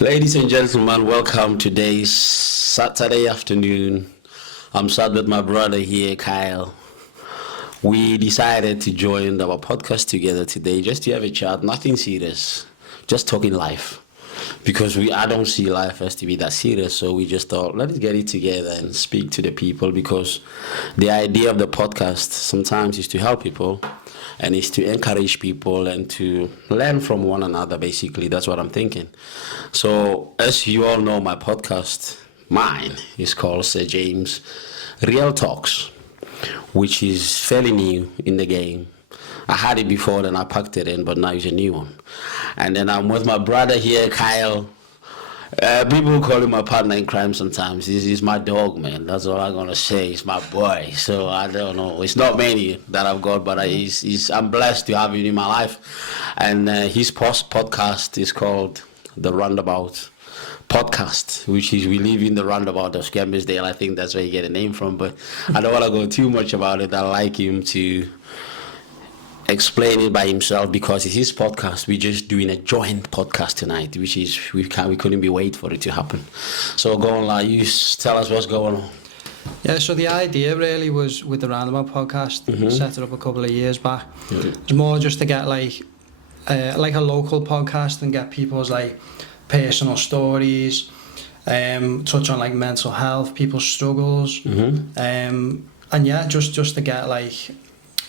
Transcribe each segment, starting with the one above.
Ladies and gentlemen, welcome to today's Saturday afternoon. I'm sat with my brother here, Kyle. We decided to join our podcast together today just to have a chat, nothing serious, just talking life. Because I don't see life as to be that serious, so we just thought let's get it together and speak to the people, because the idea of the podcast sometimes is to help people and is to encourage people and to learn from one another. Basically, that's what I'm thinking. So as you all know, my podcast, mine, is called Sir James Real Talks, which is fairly new in the game. I had it before, then I packed it in, but now it's a new one. And then I'm with my brother here, Kyle. People call him my partner in crime sometimes. He's my dog, man. That's all I'm gonna say. He's my boy. So I don't know. It's not many that I've got, but I'm blessed to have him in my life. And his podcast is called The Roundabout Podcast, which is we live in the roundabout of Skelmersdale. I think that's where you get the name from, but I don't want to go too much about it. I like him to explain it by himself because it's his podcast. We're just doing a joint podcast tonight, which is we couldn't be wait for it to happen. So go on, like, you tell us what's going on. Yeah, so the idea really was with the Roundabout podcast, set it up a couple of years back. It's more just to get like a local podcast and get people's like personal stories, touch on like mental health, people's struggles, and yeah, just to get like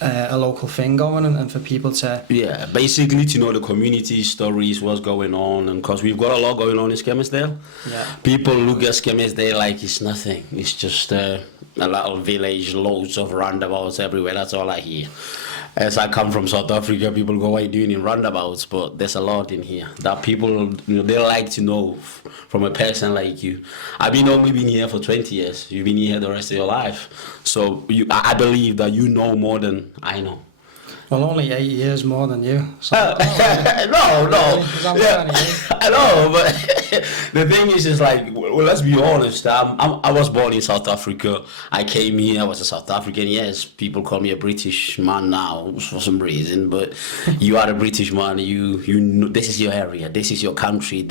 a local thing going and for people to basically to know the community stories, what's going on, and because we've got a lot going on in Skelmersdale. People look at Skelmersdale like it's nothing. It's just a little village, loads of roundabouts everywhere. That's all I hear. As I come from South Africa, people go, what are you doing in roundabouts? But there's a lot in here that people, they like to know from a person like you. I've only been here for 20 years. You've been here the rest of your life. So I believe that you know more than I know. Well, only 8 years more than you. So no. Yeah, I know, but the thing is like, well, let's be honest. I was born in South Africa. I came here. I was a South African. Yes, people call me a British man now for some reason, but you are a British man. You know, this is your area. This is your country.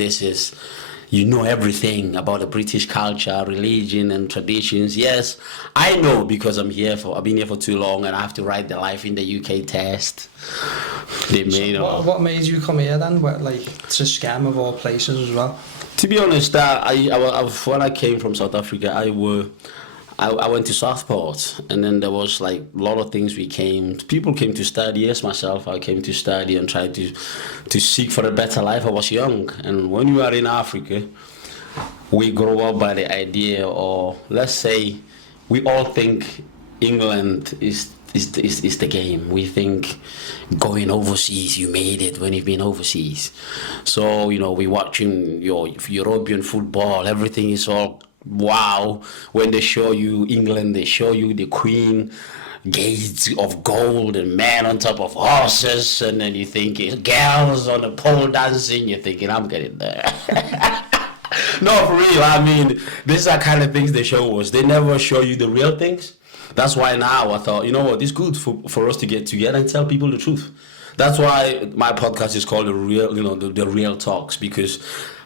You know everything about the British culture, religion, and traditions. Yes, I know because I've been here for too long, and I have to write the life in the UK test. What made you come here then? It's a scam of all places as well. To be honest, when I came from South Africa, I went to Southport, and then there was like a lot of things people came to study. Yes, myself, I came to study and tried to seek for a better life. I was young, and when you are in Africa, we grow up by the idea, or let's say, we all think England is the game. We think going overseas, you made it when you've been overseas. So, we're watching your European football, everything is all wow. When they show you England, they show you the Queen, gates of gold and men on top of horses, and then you think girls on the pole dancing, you're thinking, I'm getting there. No, for real, these are kind of things they show us. They never show you the real things. That's why now I thought, you know what, it's good for us to get together and tell people the truth. That's why my podcast is called the Real Talks, because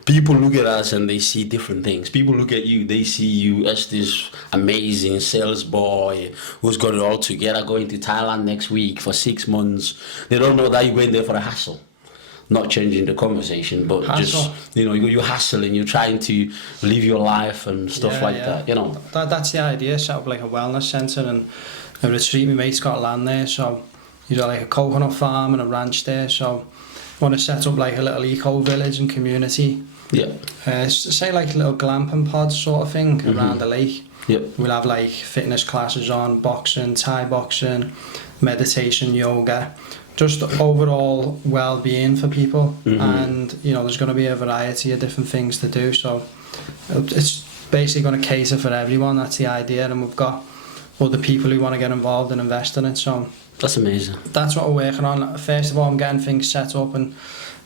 people look at us and they see different things. People look at you, they see you as this amazing sales boy who's got it all together, going to Thailand next week for 6 months. They don't know that you're going there for a hassle. Not changing the conversation, but hassle. Just, you're hustling, you're trying to live your life and stuff that, That's the idea, set up like a wellness centre and a retreat. My mate's got land there, so you got like a coconut farm and a ranch there, so I want to set up like a little eco village and community. Say like little glamping pods sort of thing around the lake. We'll have like fitness classes on, boxing, Thai boxing, meditation, yoga, just overall well-being for people. And there's going to be a variety of different things to do, so it's basically going to cater for everyone. That's the idea, and we've got other people who want to get involved and invest in it, so that's amazing. That's what we're working on. First of all, I'm getting things set up and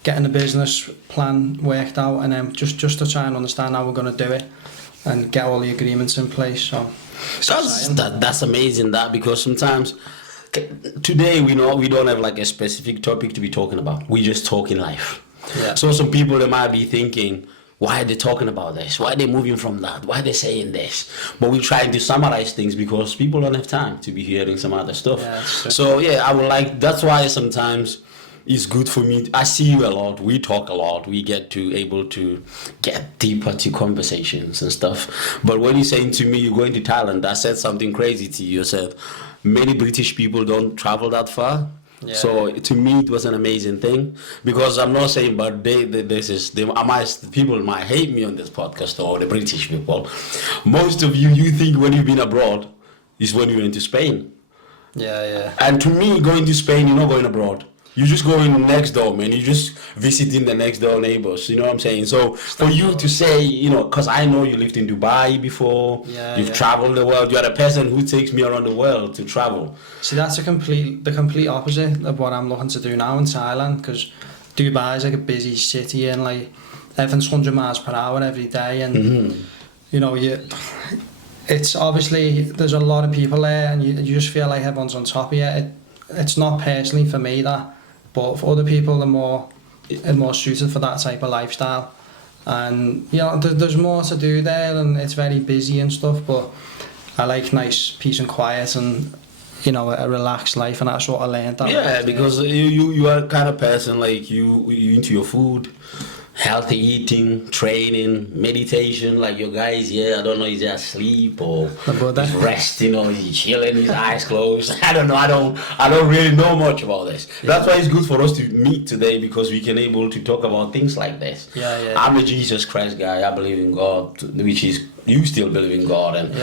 getting the business plan worked out, and then just to try and understand how we're going to do it and get all the agreements in place. So that's amazing, because sometimes today we don't have like a specific topic to be talking about. We just talk in life. So some people, they might be thinking, Why are they talking about this? Why are they moving from that? Why are they saying this? But we're trying to summarize things because people don't have time to be hearing some other stuff. Yeah, that's true. So yeah, I would like. That's why sometimes it's good for me. I see you a lot. We talk a lot. We get to able to get deeper to conversations and stuff. But when you're saying to me, you're going to Thailand, I said something crazy to you. I said many British people don't travel that far. Yeah. So to me, it was an amazing thing because I'm not saying, but people might hate me on this podcast or the British people. Most of you think when you've been abroad is when you went to Spain. Yeah. And to me, going to Spain, you're not going abroad. You're just going next door, man. You're just visiting the next door neighbors. You know what I'm saying? So for you to say, because I know you lived in Dubai before, you've traveled the world. You're the person who takes me around the world to travel. See, that's the complete opposite of what I'm looking to do now in Thailand, because Dubai is like a busy city and like everyone's 100 miles per hour every day, and it's obviously there's a lot of people there, and you just feel like everyone's on top of you. It's not personally for me that, but for other people, they're more suited for that type of lifestyle. And there's more to do there, and it's very busy and stuff. But I like nice peace and quiet, and a relaxed life, and I sort of learned that. Yeah, because you are kind of person like you into your food, healthy eating, training, meditation. Like your guys, I don't know, he's asleep or he's resting or he's chilling, his eyes closed. I don't know. I don't really know much about this. Yeah. That's why it's good for us to meet today, because we can able to talk about things like this. Yeah. I'm a Jesus Christ guy. I believe in God, which is you still believe in God, and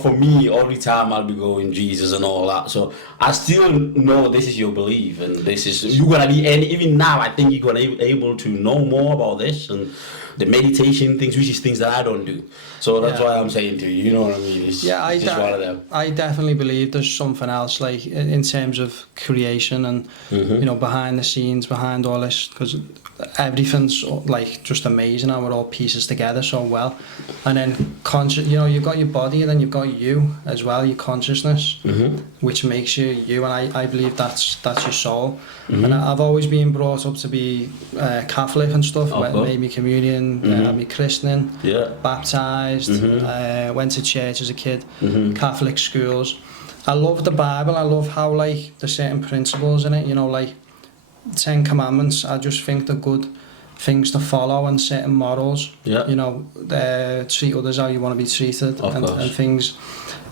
for me all the time I'll be going Jesus and all that. So I still know this is your belief, and this is you're gonna be. And even now, I think you're gonna be able to know more about this and the meditation things, which is things that I don't do. So that's why I'm saying to you, you know what I mean? It's just one of them. I definitely believe there's something else, like in terms of creation and behind the scenes, behind all this, because everything's like just amazing how it all pieces together so well. And then you've got your body, and then you've got you as well, your consciousness, which makes you. And I believe that's your soul. And I've always been brought up to be Catholic and stuff. Made me communion, had me christening, baptised, went to church as a kid, Catholic schools. I love the Bible. I love how like there's certain principles in it, like 10 Commandments. I just think they're good things to follow, and certain morals. Treat others how you want to be treated, and things.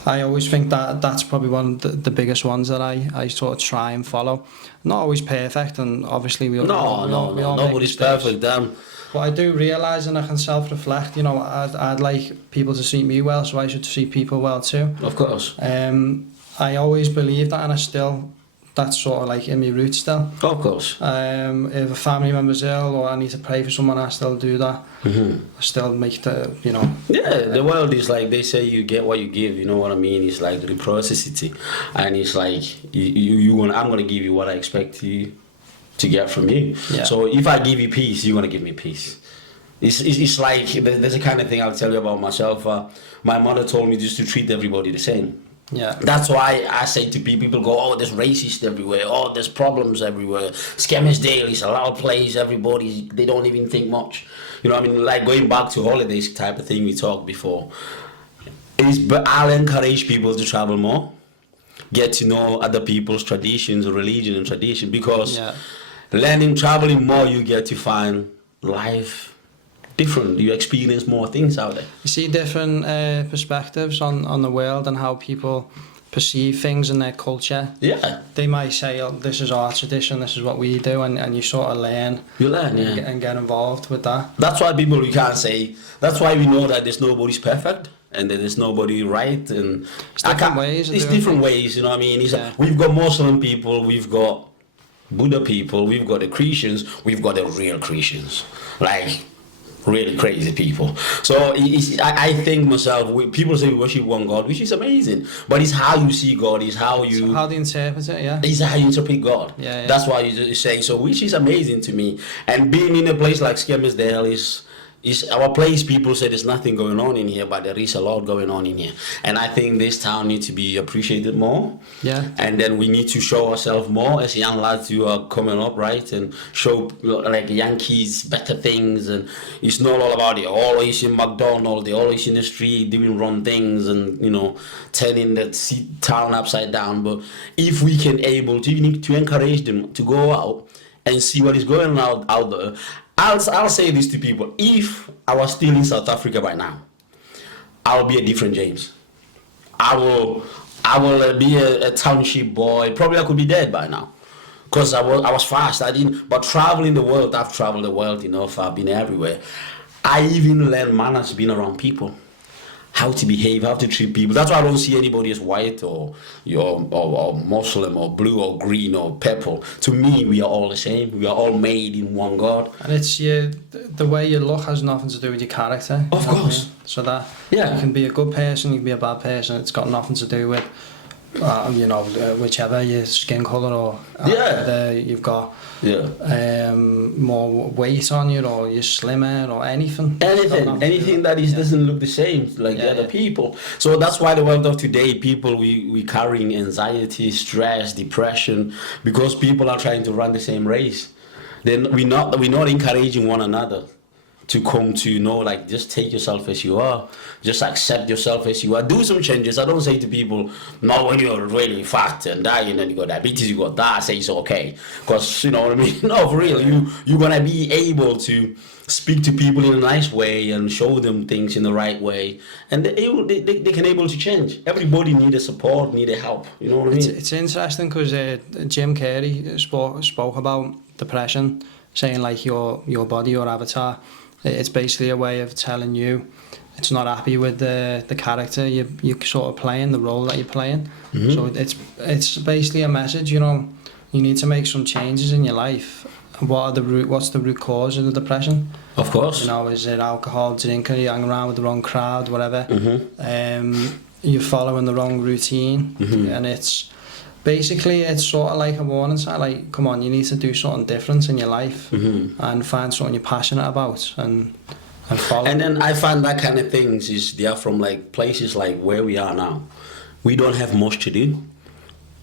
I always think that's probably one of the biggest ones that I sort of try and follow. Not always perfect, and obviously we all nobody's perfect, damn. But I do realise, and I can self-reflect, I'd like people to treat me well, so I should treat people well too. Of course. I always believe that, and that's sort of like in my roots still. Of course. If a family member's ill or I need to pray for someone, I still do that. I still make Yeah, the world is like, they say you get what you give, you know what I mean? It's like reciprocity. And it's like, I'm going to give you what I expect you to get from you. Yeah. So if I give you peace, you're going to give me peace. It's like, there's a kind of thing I'll tell you about myself. My mother told me just to treat everybody the same. Yeah. That's why I say to people go, oh, there's racist everywhere, oh, there's problems everywhere. Scammerdale is a loud place, they don't even think much. Like going back to holidays type of thing we talked before. But I'll encourage people to travel more, get to know other people's traditions, religion and tradition, because traveling more, you get to find life different. You experience more things out there. You see different perspectives on the world and how people perceive things in their culture. Yeah. They might say, oh, this is our tradition, this is what we do, and you sort of learn. You learn, and get involved with that. That's why we can't say, that's why we know that there's nobody's perfect and that there's nobody right. And it's different ways. It's different ways, you know what I mean? We've got Muslim people, we've got Buddha people, we've got the Christians, we've got the real Christians. Like, really crazy people. So I think myself, people say we worship one God, which is amazing, but it's how you see God, it's how you... So how do you interpret it, It's how you interpret God. That's why you're saying, so which is amazing to me. And being in a place like Scammerdale It's our place. People say there's nothing going on in here, but there is a lot going on in here. And I think this town needs to be appreciated more. Yeah. And then we need to show ourselves more as young lads who are coming up, right? And show like young kids better things. And it's not all about it. Always in McDonald's, they always in the street doing wrong things and, you know, turning the town upside down. But if we can able to even to encourage them to go out and see what is going on out there. I'll say this to people. If I was still in South Africa right now, I'll be a different James. I will be a township boy. Probably I could be dead by now. Because I was fast. But traveling the world, I've traveled the world enough. I've been everywhere. I even learned manners being around people. How to behave, how to treat people. That's why I don't see anybody as white or Muslim or blue or green or purple. To me, we are all the same. We are all made in one God. And it's the way you look has nothing to do with your character. Of course. So that you can be a good person, you can be a bad person. It's got nothing to do with whichever your skin colour or you've got more weight on you or you're slimmer or anything anything that doesn't look the same like the other people. So that's why the world of today, people we carrying anxiety, stress, depression, because people are trying to run the same race. Then we're not encouraging one another to come to know, like, just take yourself as you are, just accept yourself as you are, do some changes. I don't say to people, no, when you're really fat and dying and you got diabetes, you got that, say it's okay, because you know what I mean. No, for real, you're gonna be able to speak to people in a nice way and show them things in the right way, and they can able to change. Everybody need a support, need a help, you know what I mean. It's interesting because Jim Carrey spoke about depression, saying like your body, your avatar, it's basically a way of telling you it's not happy with the character you sort of playing, the role that you're playing. So it's basically a message, you know, you need to make some changes in your life. What's the root cause of the depression? Of course. You know, is it alcohol, drinking, you hang around with the wrong crowd, whatever. You're following the wrong routine, and it's basically, it's sort of like a warning sign, like, come on, you need to do something different in your life and find something you're passionate about and follow. And then I find that kind of things they are from like places like where we are now. We don't have much to do.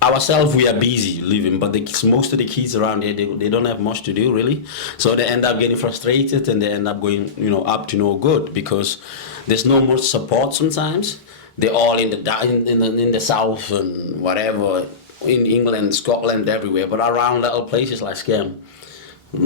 Ourselves, we are busy living, but most of the kids around here, they don't have much to do really. So they end up getting frustrated and they end up going, you know, up to no good because there's no much support sometimes. They're all in the south and whatever, in England, Scotland, everywhere, but around little places like Scam,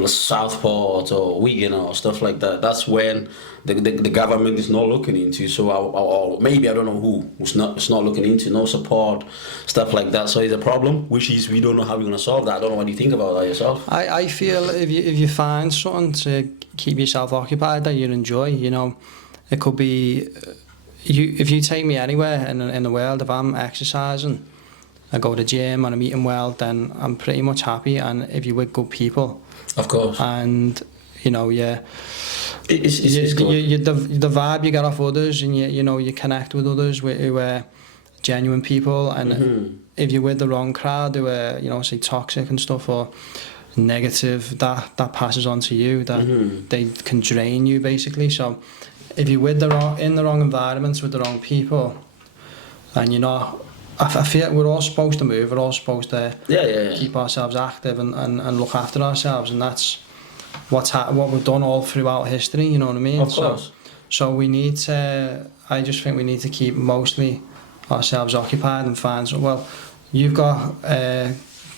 Southport or Wigan or stuff like that, that's when the government is not looking into. So or maybe I don't know who's not looking into, no support, stuff like that. So it's a problem, which is we don't know how we're going to solve that. I don't know what you think about that yourself. I feel if you find something to keep yourself occupied that you enjoy, you know, it could be if you take me anywhere in the world, if I'm exercising, I go to the gym and I'm eating well, then I'm pretty much happy. And if you're with good people, of course, and you know, it's good. The vibe you get off others, and you know, you connect with others who are genuine people. And if you're with the wrong crowd who are, you know, say toxic and stuff or negative, that passes on to you. That they can drain you basically. So if you're in the wrong environments with the wrong people, and you're not. I feel we're all supposed to move, we're all supposed to keep ourselves active and look after ourselves, and that's what we've done all throughout history, you know what I mean? Of course. So we need to, I just think we need to keep mostly ourselves occupied and find, well, you've got,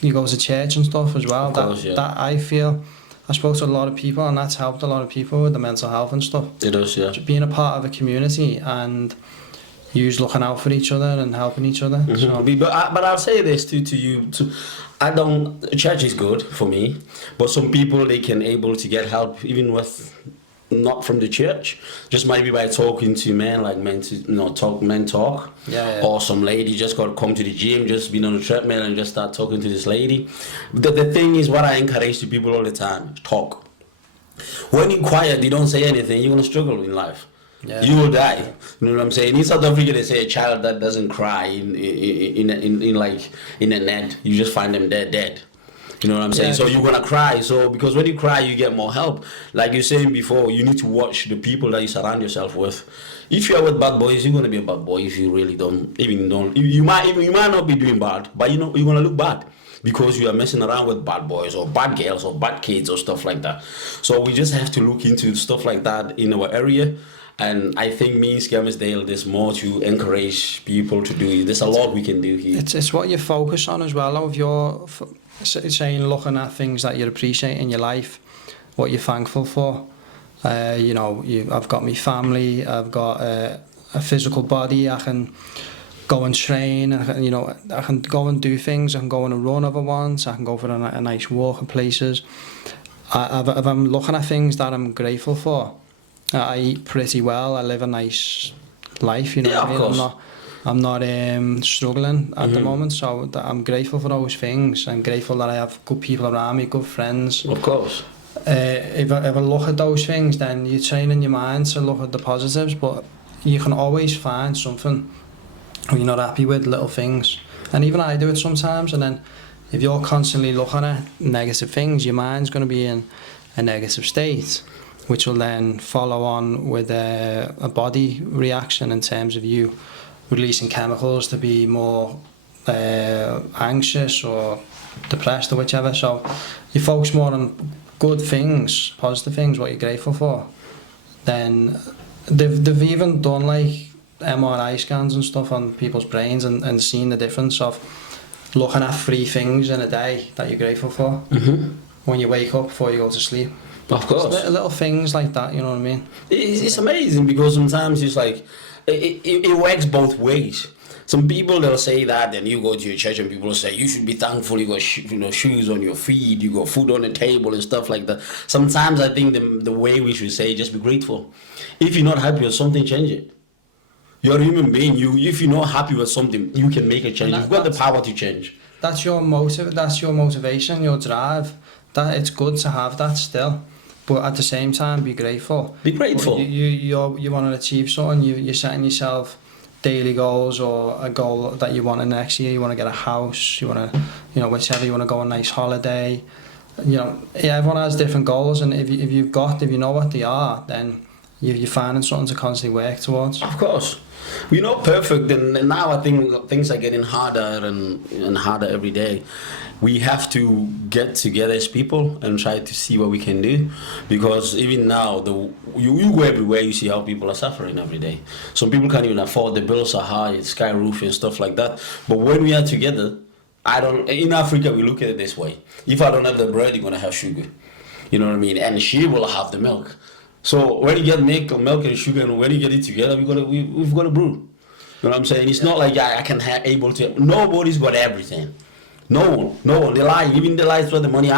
you go to church and stuff as well, that I feel, I spoke to a lot of people and that's helped a lot of people with the mental health and stuff. It does, yeah. Being a part of a community and you're looking out for each other and helping each other. So. But I'll say this to you. Church is good for me, but some people, they can able to get help even with not from the church, just maybe by talking to men, like men talk. Or some lady just got to come to the gym, just been on a treadmill and just start talking to this lady. The thing is, what I encourage to people all the time, talk. When you're quiet, you don't say anything, you're going to struggle in life. Yeah. You will die. You know what I'm saying? In South Africa, they say a child that doesn't cry in a net, you just find them dead. You know what I'm saying? Yeah. So you're gonna cry. So because when you cry, you get more help. Like you're saying before, you need to watch the people that you surround yourself with. If you're with bad boys, you're gonna be a bad boy. If you really don't, you might not be doing bad, but you know you're gonna look bad because you are messing around with bad boys or bad girls or bad kids or stuff like that. So we just have to look into stuff like that in our area. And I think me in Skelmersdale, there's more to encourage people to do. There's a lot we can do here. It's what you focus on as well. Though, if you're saying, looking at things that you appreciate in your life, what you're thankful for. You know, I've got my family. I've got a physical body. I can go and train. You know, I can go and do things. I can go on a run over once. I can go for a nice walk in places. If I'm looking at things that I'm grateful for, I eat pretty well. I live a nice life. You know, Yeah, what I mean? of course. I'm not struggling at the moment, so I'm grateful for those things. I'm grateful that I have good people around me, good friends. Of course. If I look at those things, then you train in your mind to look at the positives, but you can always find something you're not happy with, little things. And even I do it sometimes, and then if you're constantly looking at negative things, your mind's going to be in a negative state, which will then follow on with a body reaction in terms of you releasing chemicals to be more anxious or depressed or whichever. So you focus more on good things, positive things, what you're grateful for. Then they've even done like MRI scans and stuff on people's brains and seen the difference of looking at 3 things in a day that you're grateful for when you wake up before you go to sleep. Of course. So little things like that, you know what I mean? It's amazing because sometimes it's like it works both ways. Some people, they'll say that, then you go to your church and people will say you should be thankful. You got shoes on your feet, you got food on the table and stuff like that. Sometimes I think the way we should say, just be grateful. If you're not happy with something, change it. You're a human being. If you're not happy with something, you can make a change. You've got the power to change. That's your motivation, your drive. That it's good to have that still. But at the same time, be grateful. Be grateful. You want to achieve something. You're setting yourself daily goals or a goal that you want in next year. You want to get a house. You want to, whichever. You want to go on a nice holiday. Everyone has different goals, and if you know what they are, then you're finding something to constantly work towards. Of course. We're not perfect, and now I think things are getting harder and harder every day. We have to get together as people and try to see what we can do, because even now, you go everywhere, you see how people are suffering every day. Some people can't even afford, the bills are high, it's sky roof and stuff like that. But when we are together, in Africa, we look at it this way. If I don't have the bread, you're going to have sugar. You know what I mean? And she will have the milk. So when you get milk and sugar, and when you get it together, we've got to brew. You know what I'm saying? It's not like I can able to. Nobody's got everything. No one. They lie. Even they lie for the money.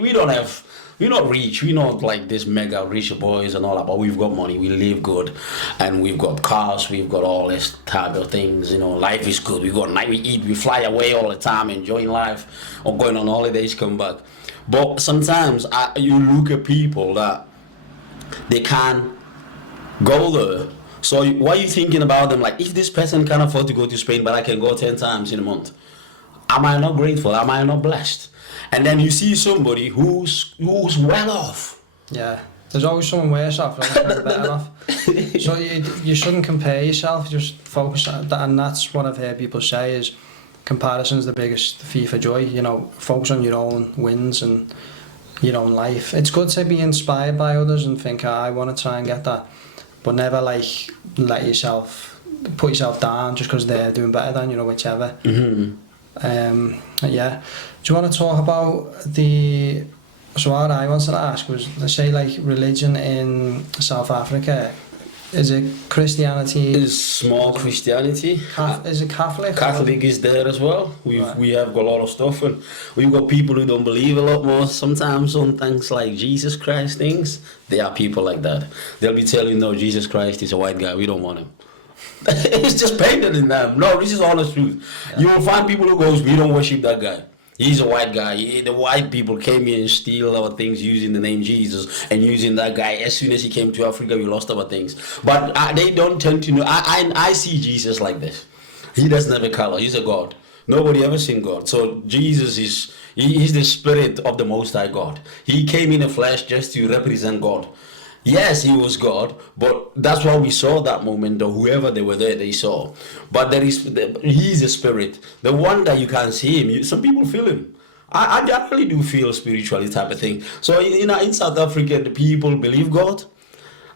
We don't have. We're not rich. We're not like this mega rich boys and all that. But we've got money. We live good, and we've got cars. We've got all this type of things. Life is good. We got night. We eat. We fly away all the time, enjoying life, or going on holidays, come back. But sometimes you look at people that they can't go there. So what are you thinking about them? Like, if this person can't afford to go to Spain, but I can go 10 times in a month, am I not grateful? Am I not blessed? And then you see somebody who's well off. Yeah, there's always someone worse off, always better off. So you shouldn't compare yourself. Just focus on that, and that's what I've heard people say is comparison's the biggest thief of joy. Focus on your own wins and your own life. It's good to be inspired by others and think, I want to try and get that, but never put yourself down just because they're doing better than whichever. Yeah. Do you want to talk about so what I wanted to ask was, to say, like, religion in South Africa, is it Christianity? It's small Christianity. Is it Catholic? Catholic is there as well. We have got a lot of stuff, and we've got people who don't believe a lot more sometimes on things like Jesus Christ things. There are people like that. They'll be telling, no, Jesus Christ is a white guy, we don't want him. It's just painted in them. No, this is honest truth. Yeah. You will find people who goes, we don't worship that guy. He's a white guy. The white people came here and steal our things using the name Jesus and using that guy. As soon as he came to Africa, we lost our things. But they don't tend to know. I see Jesus like this. He doesn't have a color. He's a God. Nobody ever seen God. So Jesus He's the spirit of the Most High God. He came in the flesh just to represent God. Yes, he was God, but that's why we saw that moment, or whoever they were there, they saw. But he's a spirit, the one that you can't see him. Some people feel him. I definitely do feel spiritually type of thing. So in South Africa, the people believe God.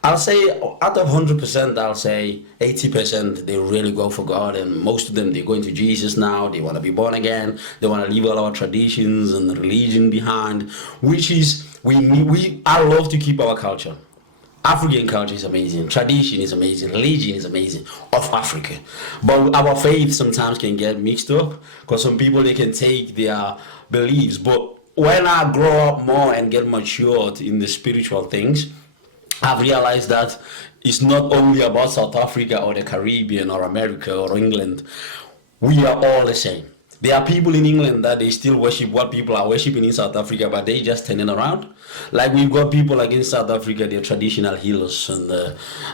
I'll say out of 100%, I'll say 80% they really go for God, and most of them they're going to Jesus now. They want to be born again. They want to leave all our traditions and religion behind, which is I love to keep our culture. African culture is amazing, tradition is amazing, religion is amazing of Africa. But our faith sometimes can get mixed up because some people they can take their beliefs. But when I grow up more and get matured in the spiritual things, I've realized that it's not only about South Africa or the Caribbean or America or England. We are all the same. There are people in England that they still worship what people are worshiping in South Africa, but they just turning around. Like we've got people like in South Africa, they're traditional healers and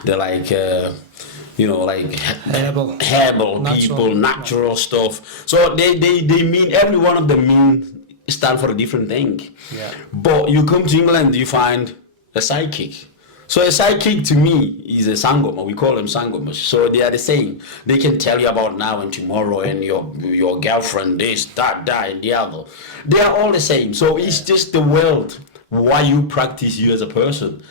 they're like, like Herbal people, natural stuff. So they mean, every one of them stand for a different thing. Yeah. But you come to England, you find a psychic. So a psychic to me is a sangoma. We call them sangomas. So they are the same. They can tell you about now and tomorrow and your girlfriend, this, that, and the other. They are all the same. So it's just the world, why you practice you as a person.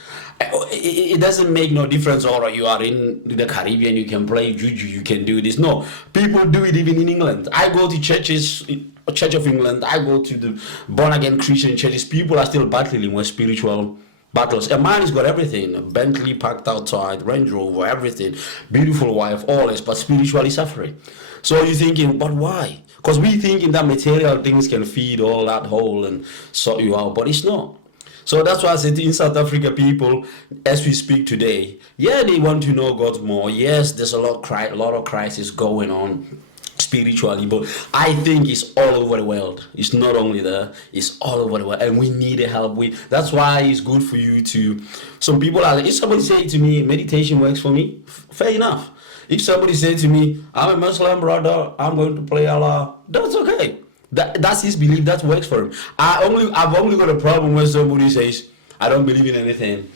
It doesn't make no difference, or you are in the Caribbean, you can play juju, you can do this. No, people do it even in England. I go to churches, Church of England, I go to the born-again Christian churches. People are still battling with spiritual battles. A man has got everything, Bentley parked outside, Range Rover, everything, beautiful wife, all this, but spiritually suffering. So you're thinking, but why? Because we thinking that material things can feed all that hole and sort you out, but it's not. So that's why I said in South Africa, people, as we speak today, yeah, they want to know God more. Yes, there's a lot of crisis going on spiritually, but I think it's all over the world. It's not only there, it's all over the world, and we need the help. That's why it's good for you to. Some people are like, if somebody say to me, meditation works for me, fair enough. If somebody say to me, I'm a Muslim brother, I'm going to play Allah, that's okay. That's his belief, that works for him. I've only got a problem when somebody says, I don't believe in anything,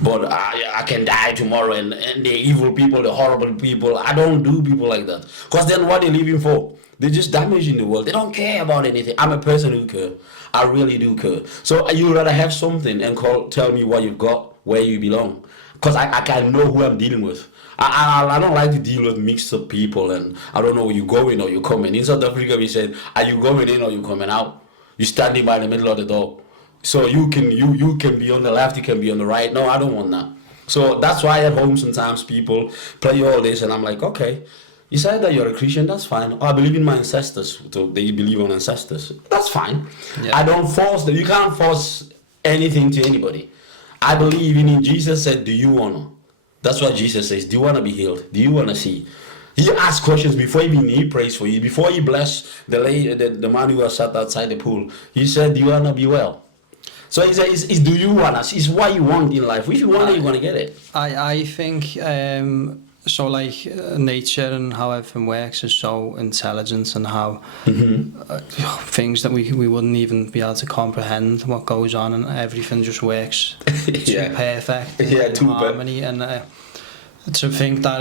but I can die tomorrow, and the evil people, the horrible people. I don't do people like that. Because then what they're living for? They're just damaging the world. They don't care about anything. I'm a person who cares. I really do care. So you'd rather have something and tell me what you've got, where you belong. Because I can know who I'm dealing with. I don't like to deal with mixed up people, and I don't know where you're going or you're coming. In South Africa, we said, are you going in or you coming out? You're standing by the middle of the door. So you can be on the left, you can be on the right. No, I don't want that. So that's why at home sometimes people play all this, and I'm like, okay, you said that you're a Christian, that's fine. Oh, I believe in my ancestors. So they believe on ancestors. That's fine. Yeah. I don't force them. You can't force anything to anybody. I believe in Jesus said, do you want to? That's what Jesus says. Do you want to be healed? Do you want to see? He asks questions before he prays for you. Before he blessed the man who was sat outside the pool, he said, do you want to be well? So he says, do you want to? It's what you want in life. If you want it, you're going to get it. I think, so like nature and how everything works is so intelligent, and how things that we wouldn't even be able to comprehend what goes on, and everything just works yeah. too perfect, in harmony, and to think that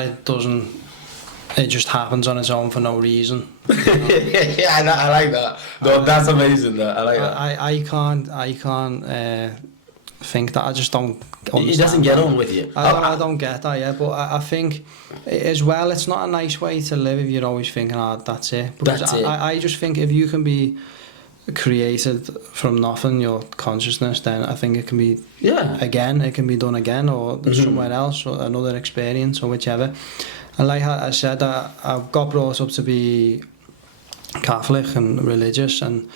it just happens on its own for no reason. Yeah, I like that. No, that's amazing. I like that. I can't think that. I just don't understand. It doesn't get on with you. I don't get that, yeah. But I think as well, it's not a nice way to live if you're always thinking, that's it. Because that's it. I just think if you can be created from nothing, your consciousness, then I think it can be it can be done again, or somewhere else, or another experience, or whichever. And like I said, I got brought up to be Catholic and religious, and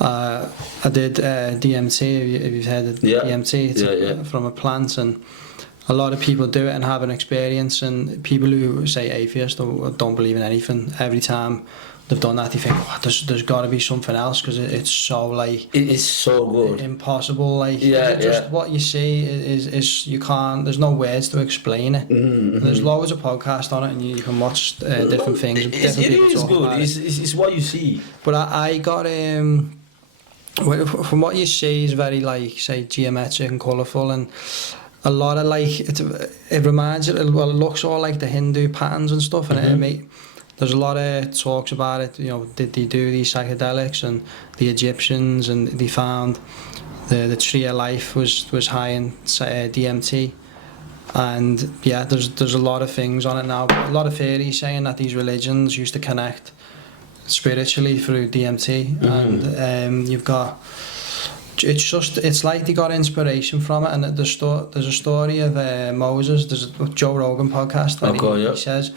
I did DMT, if you've heard of DMT, it's from a plant, and a lot of people do it and have an experience, and people who say atheist or don't believe in anything, every time they've done that, they think, there's got to be something else, because it's so like... It is so good. Impossible, like, just what you see is you can't, there's no words to explain it. Mm-hmm. There's loads of podcasts on it, and you can watch different things. It is good, it's what you see. But I got From what you see, is very like, say, geometric and colourful, and a lot of like it reminds you. Well, it looks all like the Hindu patterns and stuff, and there's a lot of talks about it. You know, did they do these psychedelics, and the Egyptians, and they found the tree of life was high in DMT, and yeah, there's a lot of things on it now. A lot of theories saying that these religions used to connect spiritually through DMT, and you've got. It's like they got inspiration from it, and there's a story of Moses. There's a Joe Rogan podcast where he says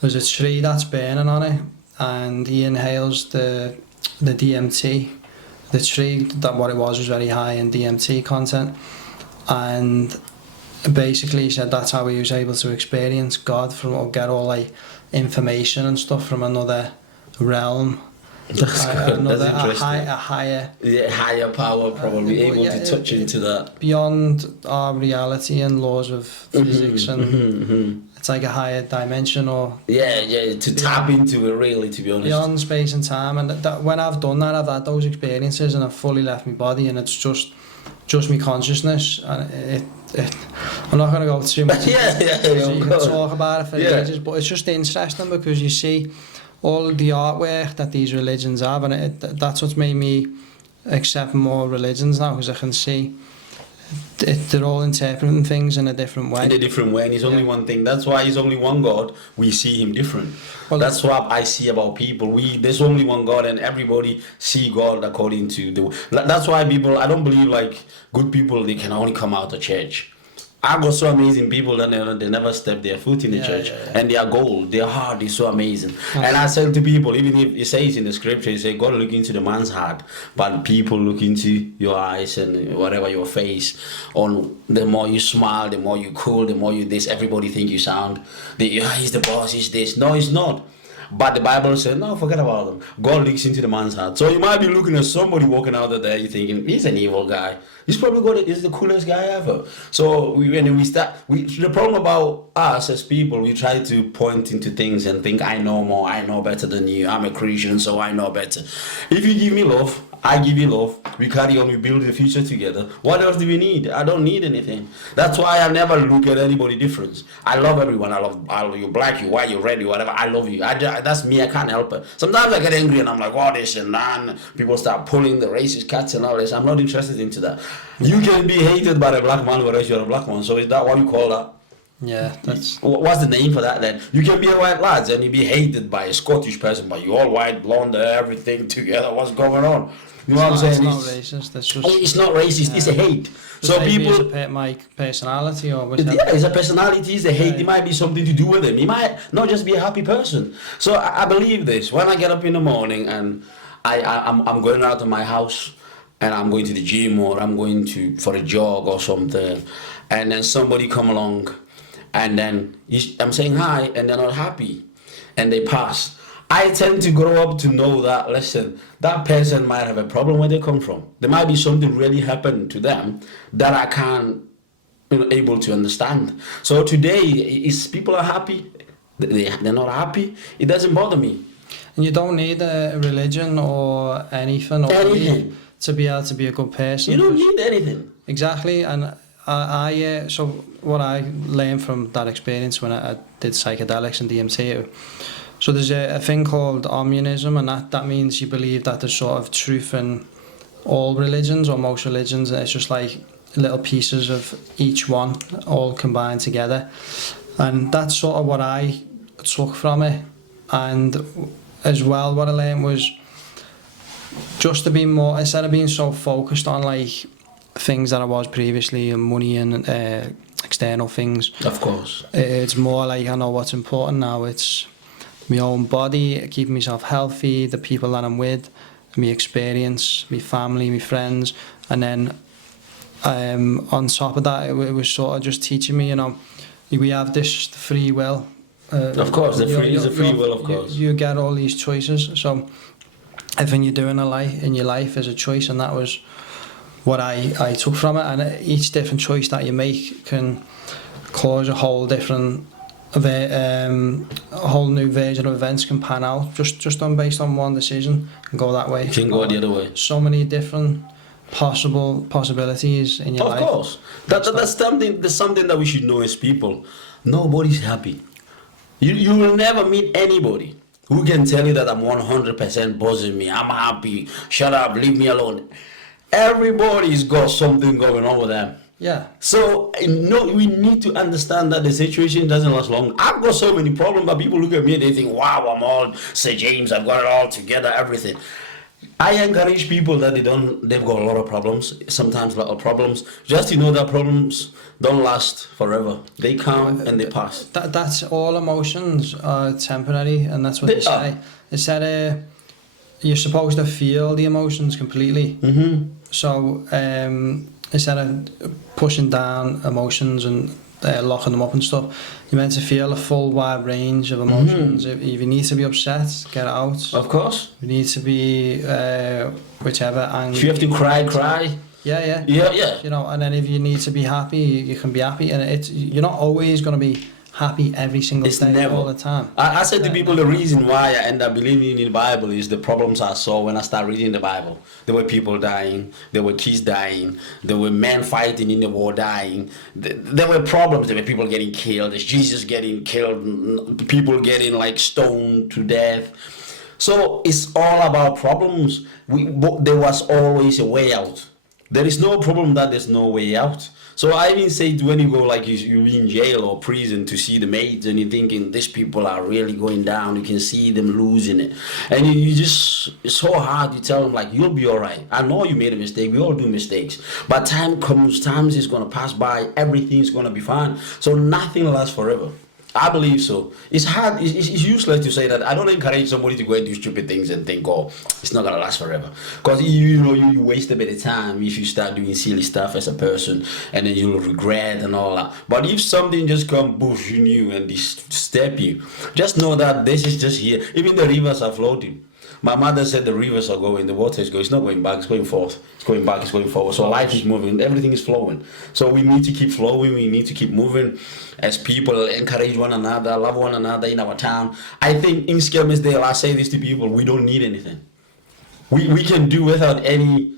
there's a tree that's burning on it, and he inhales the DMT. The tree, that what it was very high in DMT content, and basically he said that's how he was able to experience God or get all like information and stuff from another realm. That's good. That's interesting. A higher, higher power, probably able to touch into that beyond our reality and laws of physics, and it's like a higher dimension, or to tap into it, really, to be honest, beyond space and time. And that when I've done that, I've had those experiences, and I've fully left my body, and it's just my consciousness, and I'm not going to go too much. You can talk about it for ages, but it's just interesting because you see all the artwork that these religions have, and that's what's made me accept more religions now, because I can see they're all interpreting things in a different way. In a different way, and it's only one thing. That's why it's only one God. We see Him different. Well, that's what I see about people. There's only one God, and everybody see God according to the. That's why people. I don't believe like good people. They can only come out of church. I got so amazing people that they never step their foot in the church, and they are gold, their heart is so amazing. And I said to people, even if it says in the scripture, it says God look into the man's heart, but people look into your eyes and whatever your face. On the more you smile, the more you cool, the more you this, everybody think you sound. He's the boss, he's this. No, he's not. But the Bible says, no, forget about them. God looks into the man's heart. So you might be looking at somebody walking out of there, you're thinking, he's an evil guy. He's probably he's the coolest guy ever. So the problem about us as people, we try to point into things and think, I know more, I know better than you. I'm a Christian, so I know better. If you give me love, I give you love. We carry on, we build the future together. What else do we need? I don't need anything. That's why I never look at anybody different. I love everyone. I love you, black, you white, you red, you whatever. I love you. That's me. I can't help it. Sometimes I get angry and I'm like, oh, this and that. People start pulling the racist cats and all this. I'm not interested into that. You can be hated by a black man, whereas you're a black man. So is that what you call that? Yeah, that's... What's the name for that then? You can be a white lad and you be hated by a Scottish person, but you all white, blonde, everything together. What's going on? You know what I'm saying? It's not racist. It's not racist. It's a hate. So people, my personality, or it's a personality. It's a hate. It might be something to do with him. He might not just be a happy person. So I believe this. When I get up in the morning and I'm going out of my house and I'm going to the gym or I'm going for a jog or something, and then somebody come along, and then I'm saying hi, and they're not happy, and they pass. I tend to grow up to know that, listen, that person might have a problem where they come from. There might be something really happened to them that I can't able to understand. So today, is people are happy, they're not happy, it doesn't bother me. And you don't need a religion or anything to be able to be a good person. You don't need anything. Exactly, and so what I learned from that experience when I did psychedelics and DMT, so there's a thing called omnism, and that means you believe that there's sort of truth in all religions or most religions, and it's just like little pieces of each one all combined together. And that's sort of what I took from it. And as well, what I learned was just to be more, instead of being so focused on like things that I was previously, and money and external things. Of course. It's more like I know what's important now. It's my own body, keeping myself healthy, the people that I'm with, my experience, my family, my friends, and then on top of that, it was sort of just teaching me, we have this free will. Of course, the free will, of course. You get all these choices, so everything you do in your life is a choice, and that was what I took from it. And each different choice that you make can cause a whole different a whole new version of events can pan out just on based on one decision and go that way. You can go the other way. So many different possibilities in your life. Of course. That's something that we should know as people. Nobody's happy. You will never meet anybody who can tell you that I'm 100% buzzing me, I'm happy, shut up, leave me alone. Everybody's got something going on with them. Yeah. So we need to understand that the situation doesn't last long. I've got so many problems, but people look at me and they think, wow, I'm all Sir James, I've got it all together, everything. I encourage people that they've got a lot of problems, sometimes a lot of problems, just to know that problems don't last forever. They come and they pass. That's all emotions are temporary, and that's what they say. They said you're supposed to feel the emotions completely. Mm-hmm. So instead of pushing down emotions and locking them up and stuff, you're meant to feel a full wide range of emotions. If you need to be upset, get it out. Of course. You need to be whichever angry. If you have to cry. Yeah. You know, and then if you need to be happy, you can be happy, and you're not always going to be happy every single day, never. all the time. I said to people, the reason why I end up believing in the Bible is the problems I saw when I started reading the Bible. There were people dying, there were kids dying, there were men fighting in the war dying, there were problems, there were people getting killed, there's Jesus getting killed, people getting like stoned to death. So it's all about problems. There was always a way out. There is no problem that there's no way out. So I even say when you go like you're in jail or prison to see the mates and you're thinking these people are really going down, you can see them losing it. And you just, it's so hard to tell them like, you'll be all right. I know you made a mistake, we all do mistakes. But time comes, time is going to pass by, everything's going to be fine. So nothing lasts forever. I believe so. It's hard, it's useless to say that. I don't encourage somebody to go and do stupid things and think, oh, it's not going to last forever. Because you waste a bit of time if you start doing silly stuff as a person, and then you'll regret and all that. But if something just come pushing you and step you, just know that this is just here. Even the rivers are floating. My mother said the rivers are going, the water is going, it's not going back, it's going forth, it's going back, it's going forward. So life is moving, everything is flowing. So we need to keep flowing, we need to keep moving as people, encourage one another, love one another in our town. I think in Skelmersdale, I say this to people, we don't need anything. We can do without any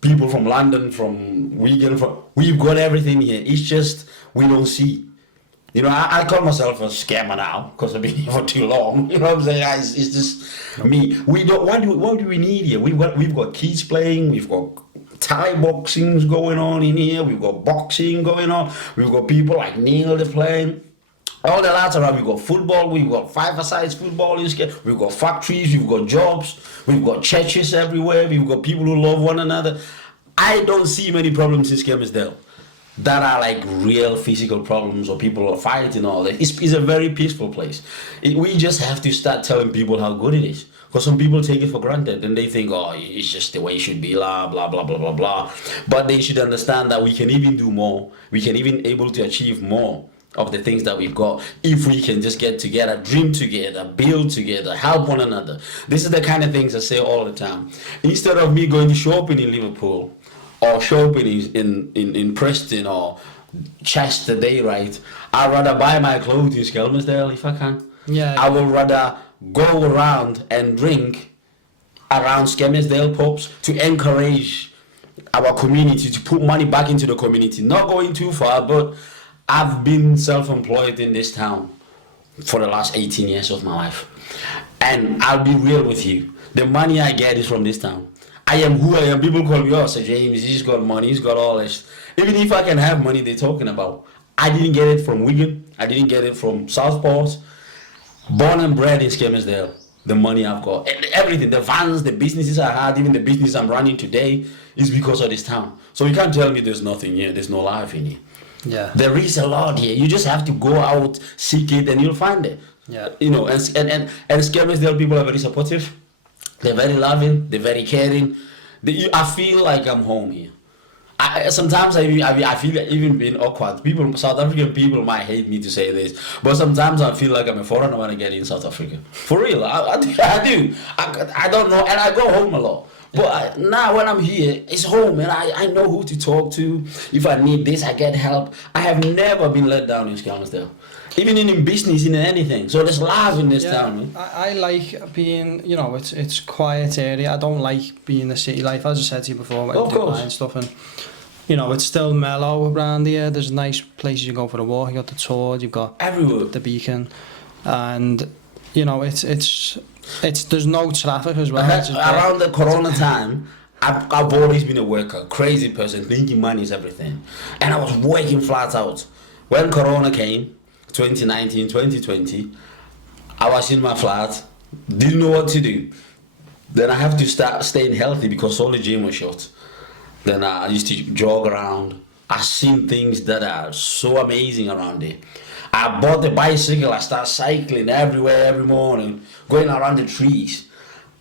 people from London, from Wigan, we've got everything here. It's just we don't see. You know, I call myself a scammer now because I've been here for too long. You know what I'm saying? It's just me. We don't. What do we need here? We've got kids playing. We've got Thai boxing going on in here. We've got boxing going on. We've got people like Neil they're playing. All the lads around. We've got football. We've got five-a-side football in here. We've got factories. We've got jobs. We've got churches everywhere. We've got people who love one another. I don't see many problems in Skelmersdale that are like real physical problems or people are fighting all that. It's a very peaceful place. We just have to start telling people how good it is. Because some people take it for granted and they think, oh, it's just the way it should be, blah, blah, blah, blah, blah, blah. But they should understand that we can even do more. We can even able to achieve more of the things that we've got if we can just get together, dream together, build together, help one another. This is the kind of things I say all the time. Instead of me going to shopping in Liverpool, or shopping in Preston or Chester Day, right? I'd rather buy my clothes in Skelmersdale if I can. Yeah. I would rather go around and drink around Skelmersdale pubs to encourage our community, to put money back into the community. Not going too far, but I've been self-employed in this town for the last 18 years of my life. And I'll be real with you. The money I get is from this town. I am who I am. People call me, oh, Sir James, he's got money, he's got all this. Even if I can have money they're talking about, I didn't get it from Wigan, I didn't get it from Southport. Born and bred in Skelmersdale, the money I've got, everything, the vans, the businesses I had, even the business I'm running today is because of this town. So you can't tell me there's nothing here, there's no life in here. Yeah. There is a lot here. You just have to go out, seek it, and you'll find it. Yeah. You know, and Skelmersdale people are very supportive. They're very loving. They're very caring. I feel like I'm home here. Sometimes I feel even being awkward. South African people might hate me to say this, but sometimes I feel like I'm a foreigner when I get in South Africa. For real, I do. I don't know, and I go home a lot. But now when I'm here, it's home, and I know who to talk to. If I need this, I get help. I have never been let down in Skelmersdale. Even in business, in anything. So there's love in this town, man. I like being, you know, it's quiet area. I don't like being the city life, as I said to you before, like Dubai and stuff. And you know, it's still mellow around here. There's nice places you go for a walk. You got the Tour, you've got everywhere the Beacon, and you know, it's there's no traffic as well. Around the Corona time, I've always been a worker, crazy person, thinking money is everything, and I was working flat out. When Corona came, 2019, 2020, I was in my flat, didn't know what to do. Then I have to start staying healthy because all the gym was shut. Then I used to jog around. I've seen things that are so amazing around there. I bought a bicycle, I start cycling everywhere every morning, going around the trees.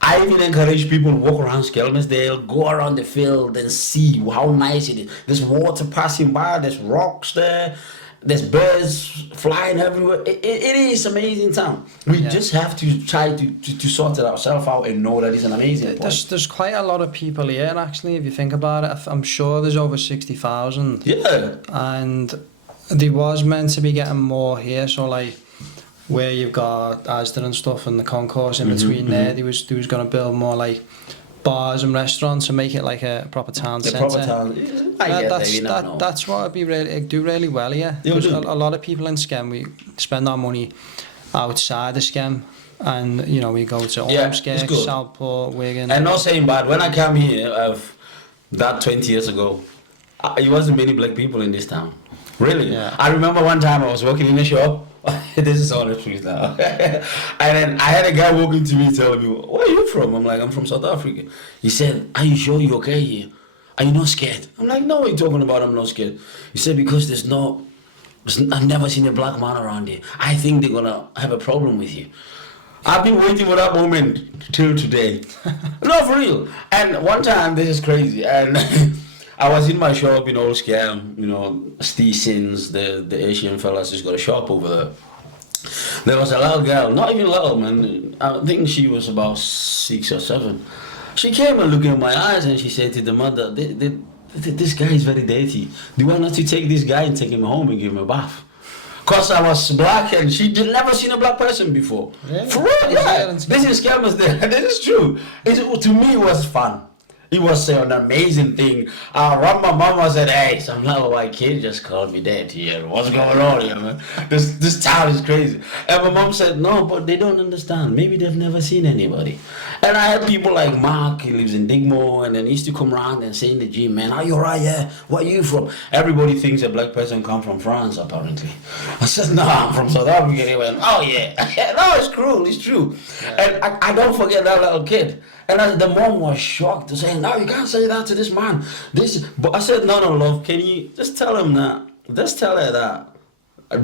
I even encourage people to walk around Skelmersdale, go around the field and see how nice it is. There's water passing by, there's rocks there. There's birds flying everywhere. It is amazing town. We just have to try to sort it ourselves out and know that it's an amazing place. There's quite a lot of people here, actually, if you think about it. I'm sure there's over 60,000. Yeah. And there was meant to be getting more here, so like where you've got Asda and stuff and the concourse in between there, they was going to build more like bars and restaurants and make it like a proper town centre. Proper town. That's what it'd do really well here. Because a lot of people in Skem, we spend our money outside of Skem, and you know, we go to Ormskirk, Southport, Wigan. And not saying bad, when I came here that 20 years ago, there wasn't many black people in this town. Really? Yeah. I remember one time I was working in a shop. This is all the truth now. And then I had a guy walking to me telling me, "Where are you from?" I'm like, "I'm from South Africa." He said, "Are you sure you're okay here? Are you not scared?" I'm like, "No, what are you talking about? I'm not scared." He said, "Because I've never seen a black man around here. I think they're gonna have a problem with you." I've been waiting for that moment till today. No, for real. And one time, this is crazy, and I was in my shop in Old Scam, you know, Steve Sins, the Asian fellas, just got a shop over there. There was a little girl, not even little, man. I think she was about 6 or 7. She came and looked in my eyes and she said to the mother, "This guy is very dirty. Do you want us to take this guy and take him home and give him a bath?" Because I was black and she never seen a black person before. Yeah. For real, yeah. This is Skelmersdale. This is true. To me, it was fun. It was an amazing thing. I ran my mom and said, "Hey, some little white kid just called me dad here. What's going on here, man? This town is crazy." And my mom said, "No, but they don't understand. Maybe they've never seen anybody." And I had people like Mark, he lives in Digmore, and then he used to come around and say in the gym, "Man, are you right? Yeah. Where are you from?" Everybody thinks a black person come from France, apparently. I said, "No, I'm from South Africa." He went, "Oh, yeah." No, it's true. It's true. Yeah. And I don't forget that little kid. And the mom was shocked, saying, "No, you can't say that to this man." But I said, no, love, can you just tell him that? Just tell her that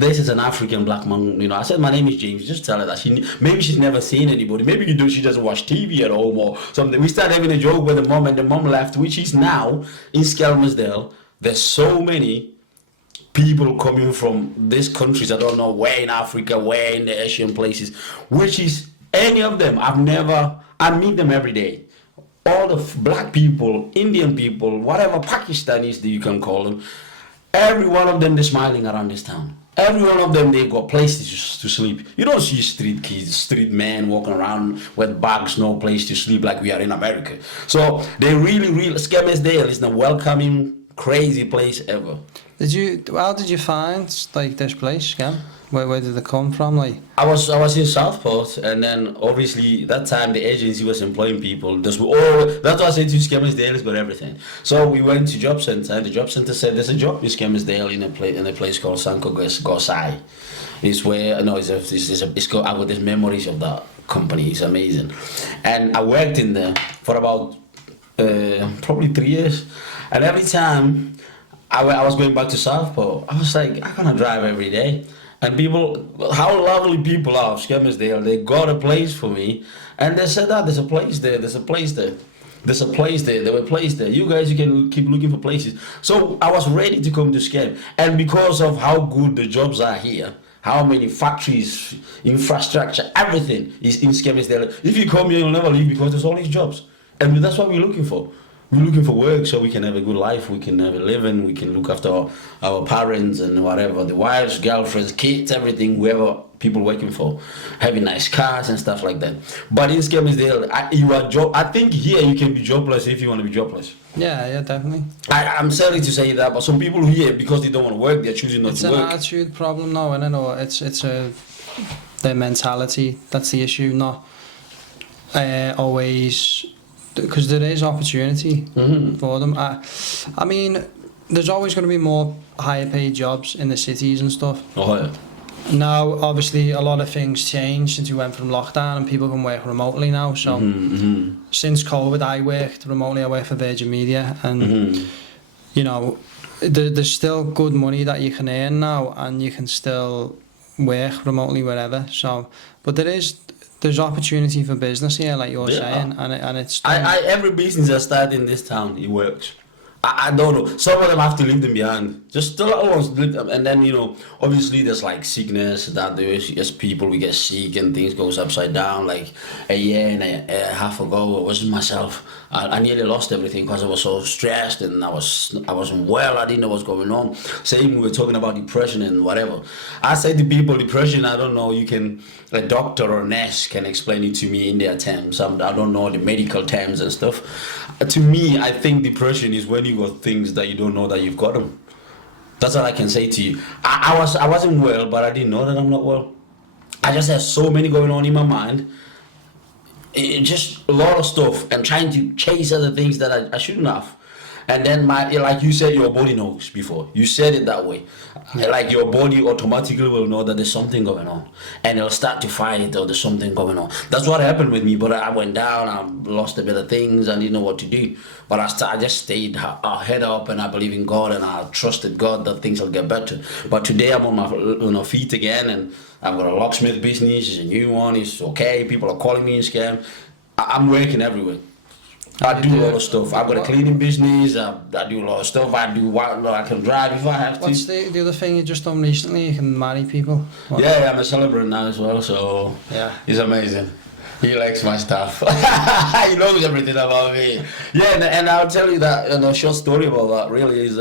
this is an African black man. You know, I said, "My name is James." Just tell her that maybe she's never seen anybody. Maybe she doesn't watch TV at home or something. We started having a joke with the mom, and the mom left, which is now in Skelmersdale. There's so many people coming from these countries. I don't know where in Africa, where in the Asian places, which is any of them. I meet them every day. All the black people, Indian people, whatever, Pakistanis that you can call them, every one of them, they're smiling around this town. Every one of them, they got places to sleep. You don't see street kids, street men walking around with bags, no place to sleep like we are in America. So they really, Skelmersdale is the welcoming, crazy place ever. How did you find like this place, Skem? Where did it come from? Like I was in Southport, and then obviously that time the agency was employing people. That's what I said to Skelmersdale has got everything. So we went to job centre, and the job centre said there's a job in Skelmersdale in a place called Sanko Gosai. It's where it's got I got these memories of that company. It's amazing, and I worked in there for about probably 3 years, and every time I was going back to Southport, I was like, I can't drive every day. And people, how lovely people are of Skelmersdale, they got a place for me. And they said that there's a place there, there's a place there. There's a place there, there were places there. You guys, you can keep looking for places. So I was ready to come to Skem. And because of how good the jobs are here, how many factories, infrastructure, everything is in Skelmersdale. If you come here, you'll never leave because there's all these jobs. And that's what we're looking for. We're looking for work so we can have a good life, we can have a living, we can look after our parents and whatever, the wives, girlfriends, kids, everything, whoever people working for, having nice cars and stuff like that. But in Skelmersdale, I think here you can be jobless if you want to be jobless. Yeah, definitely. I'm sorry to say that, but some people here, because they don't want to work, they're choosing not to work. It's an attitude problem now, and I know it's their mentality. That's the issue, not always, because there is opportunity for them. I mean, there's always going to be more higher paid jobs in the cities and stuff. Oh yeah. Now, obviously, a lot of things changed since we went from lockdown and people can work remotely now. So, since COVID, I worked remotely. I worked for Virgin Media, and you know, there's still good money that you can earn now, and you can still work remotely wherever. So, but there's opportunity for business here, like you're saying, and it's. Every business that started in this town, it works. I don't know. Some of them have to leave them behind. Just the little ones leave them, and then obviously there's like sickness that there's people we get sick and things goes upside down. Like a year and a half ago, I wasn't myself. I nearly lost everything because I was so stressed and I wasn't well. I didn't know what's going on. Same, we were talking about depression and whatever. I say to people, depression, I don't know. A doctor or a nurse can explain it to me in their terms. I don't know the medical terms and stuff. To me, I think depression is when you got things that you don't know that you've got them. That's all I can say to you. I wasn't well, but I didn't know that I'm not well. I just had so many going on in my mind. Just a lot of stuff and trying to chase other things that I shouldn't have. And then like you said, your body knows before. You said it that way. Like your body automatically will know that there's something going on. And it'll start to fight or there's something going on. That's what happened with me. But I went down, I lost a bit of things, I didn't know what to do. But I just stayed head up and I believe in God and I trusted God that things will get better. But today I'm on my feet again and I've got a locksmith business, it's a new one, it's okay, people are calling me in scam. I'm working everywhere. I do a lot of stuff. I've got a cleaning business. I do a lot of stuff. I can drive if I have to. What's the other thing you just done recently? You can marry people. Yeah, I'm a celebrant now as well. So yeah, he's amazing. He likes my stuff. He knows everything about me. Yeah, and I'll tell you that. A short story about that really is.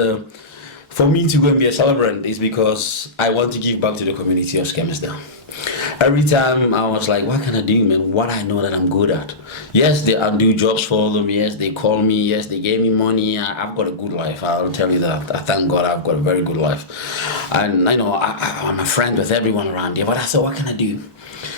For me to go and be a celebrant is because I want to give back to the community of Skelmersdale. Every time I was like, what can I do, man? What I know that I'm good at. Yes, I do jobs for them. Yes, they call me. Yes, they gave me money. I've got a good life. I'll tell you that. I thank God I've got a very good life. And I'm a friend with everyone around here. But I thought, what can I do?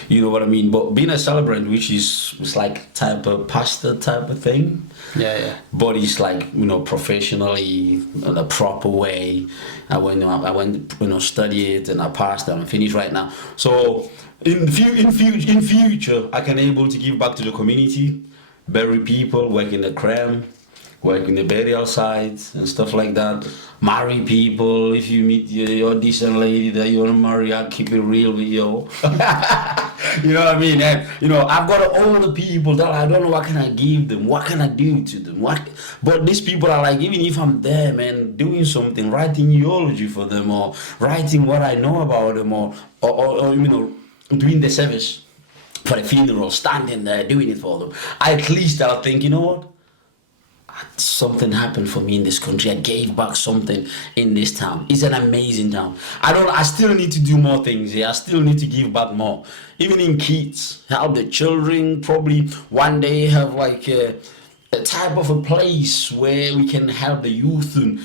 You know what I mean? But being a celebrant, which is like type of pastor type of thing. Yeah. But it's like, professionally, in a proper way. I went, study it and I passed and I'm finished right now. So in future, I can able to give back to the community, bury people, work in the crème, work in the burial sites and stuff like that. Marry people. If you meet your decent lady that you want to marry, I'll keep it real with you. You know what I mean? And, I've got all the people that I don't know what can I give them, what can I do to them, but these people are like, even if I'm there, man, doing something, writing eulogy for them or writing what I know about them or doing the service for the funeral, standing there, doing it for them. At least I'll think, you know what? Something happened for me in this country. I gave back something in this town. It's an amazing town. I still need to do more things here. I still need to give back more. Even in kids, help the children. Probably one day have like a type of a place where we can help the youth and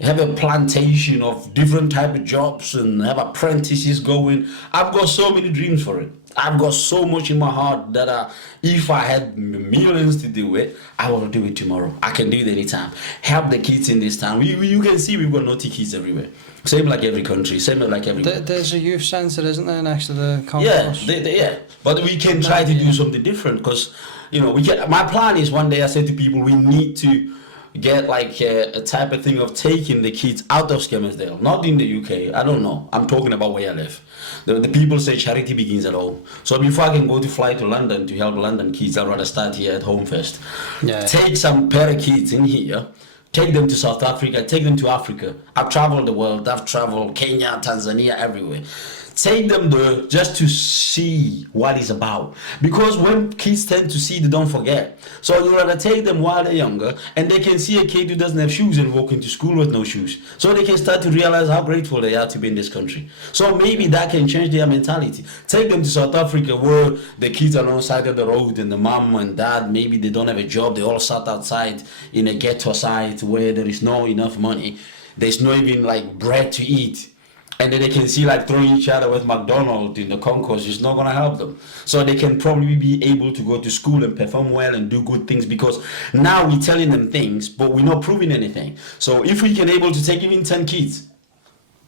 have a plantation of different type of jobs and have apprentices going. I've got so many dreams for it. I've got so much in my heart that if I had millions to do it, I will do it tomorrow. I can do it anytime. Help the kids in this town. You can see we've got naughty kids everywhere. Same like every country. Same like every. There's a youth centre, isn't there, next to the concourse? Yeah. But we can try to do something different because, my plan is one day I say to people, we need to get like a type of thing of taking the kids out of Skelmersdale, not in the UK. I don't know. I'm talking about where I live. The people say charity begins at home. So before I can go to fly to London to help London kids, I'd rather start here at home first. Yeah. Take some pair of kids in here, take them to South Africa, take them to Africa. I've traveled the world. I've traveled Kenya, Tanzania, everywhere. Take them there just to see what it's about. Because when kids tend to see, they don't forget. So you rather take them while they're younger, and they can see a kid who doesn't have shoes and walk into school with no shoes. So they can start to realize how grateful they are to be in this country. So maybe that can change their mentality. Take them to South Africa where the kids are on the side of the road and the mom and dad, maybe they don't have a job. They all sat outside in a ghetto site where there is no enough money. There's no even like bread to eat. And then they can see like throwing each other with McDonald's in the concourse is not going to help them. So they can probably be able to go to school and perform well and do good things, because now we're telling them things, but we're not proving anything. So if we can able to take even 10 kids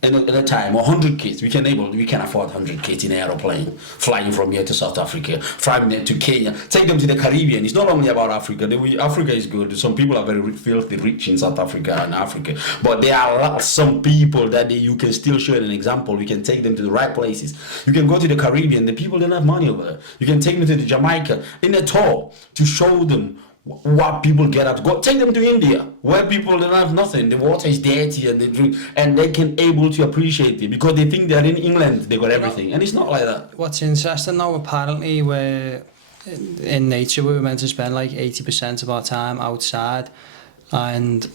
at a time, or 100 kids, we can afford 100 kids in an aeroplane, flying from here to South Africa, flying there to Kenya, take them to the Caribbean. It's not only about Africa. Africa is good. Some people are very filthy rich in South Africa and Africa, but there are some people that you can still show an example. We can take them to the right places. You can go to the Caribbean. The people don't have money over there. You can take them to the Jamaica in a tour to show them what people get up. Go take them to India, where people don't have nothing. The water is dirty and they drink, and they can able to appreciate it because they think they're in England, they got everything, and it's not like that. What's interesting now, apparently, we're in nature, we were meant to spend like 80% of our time outside, and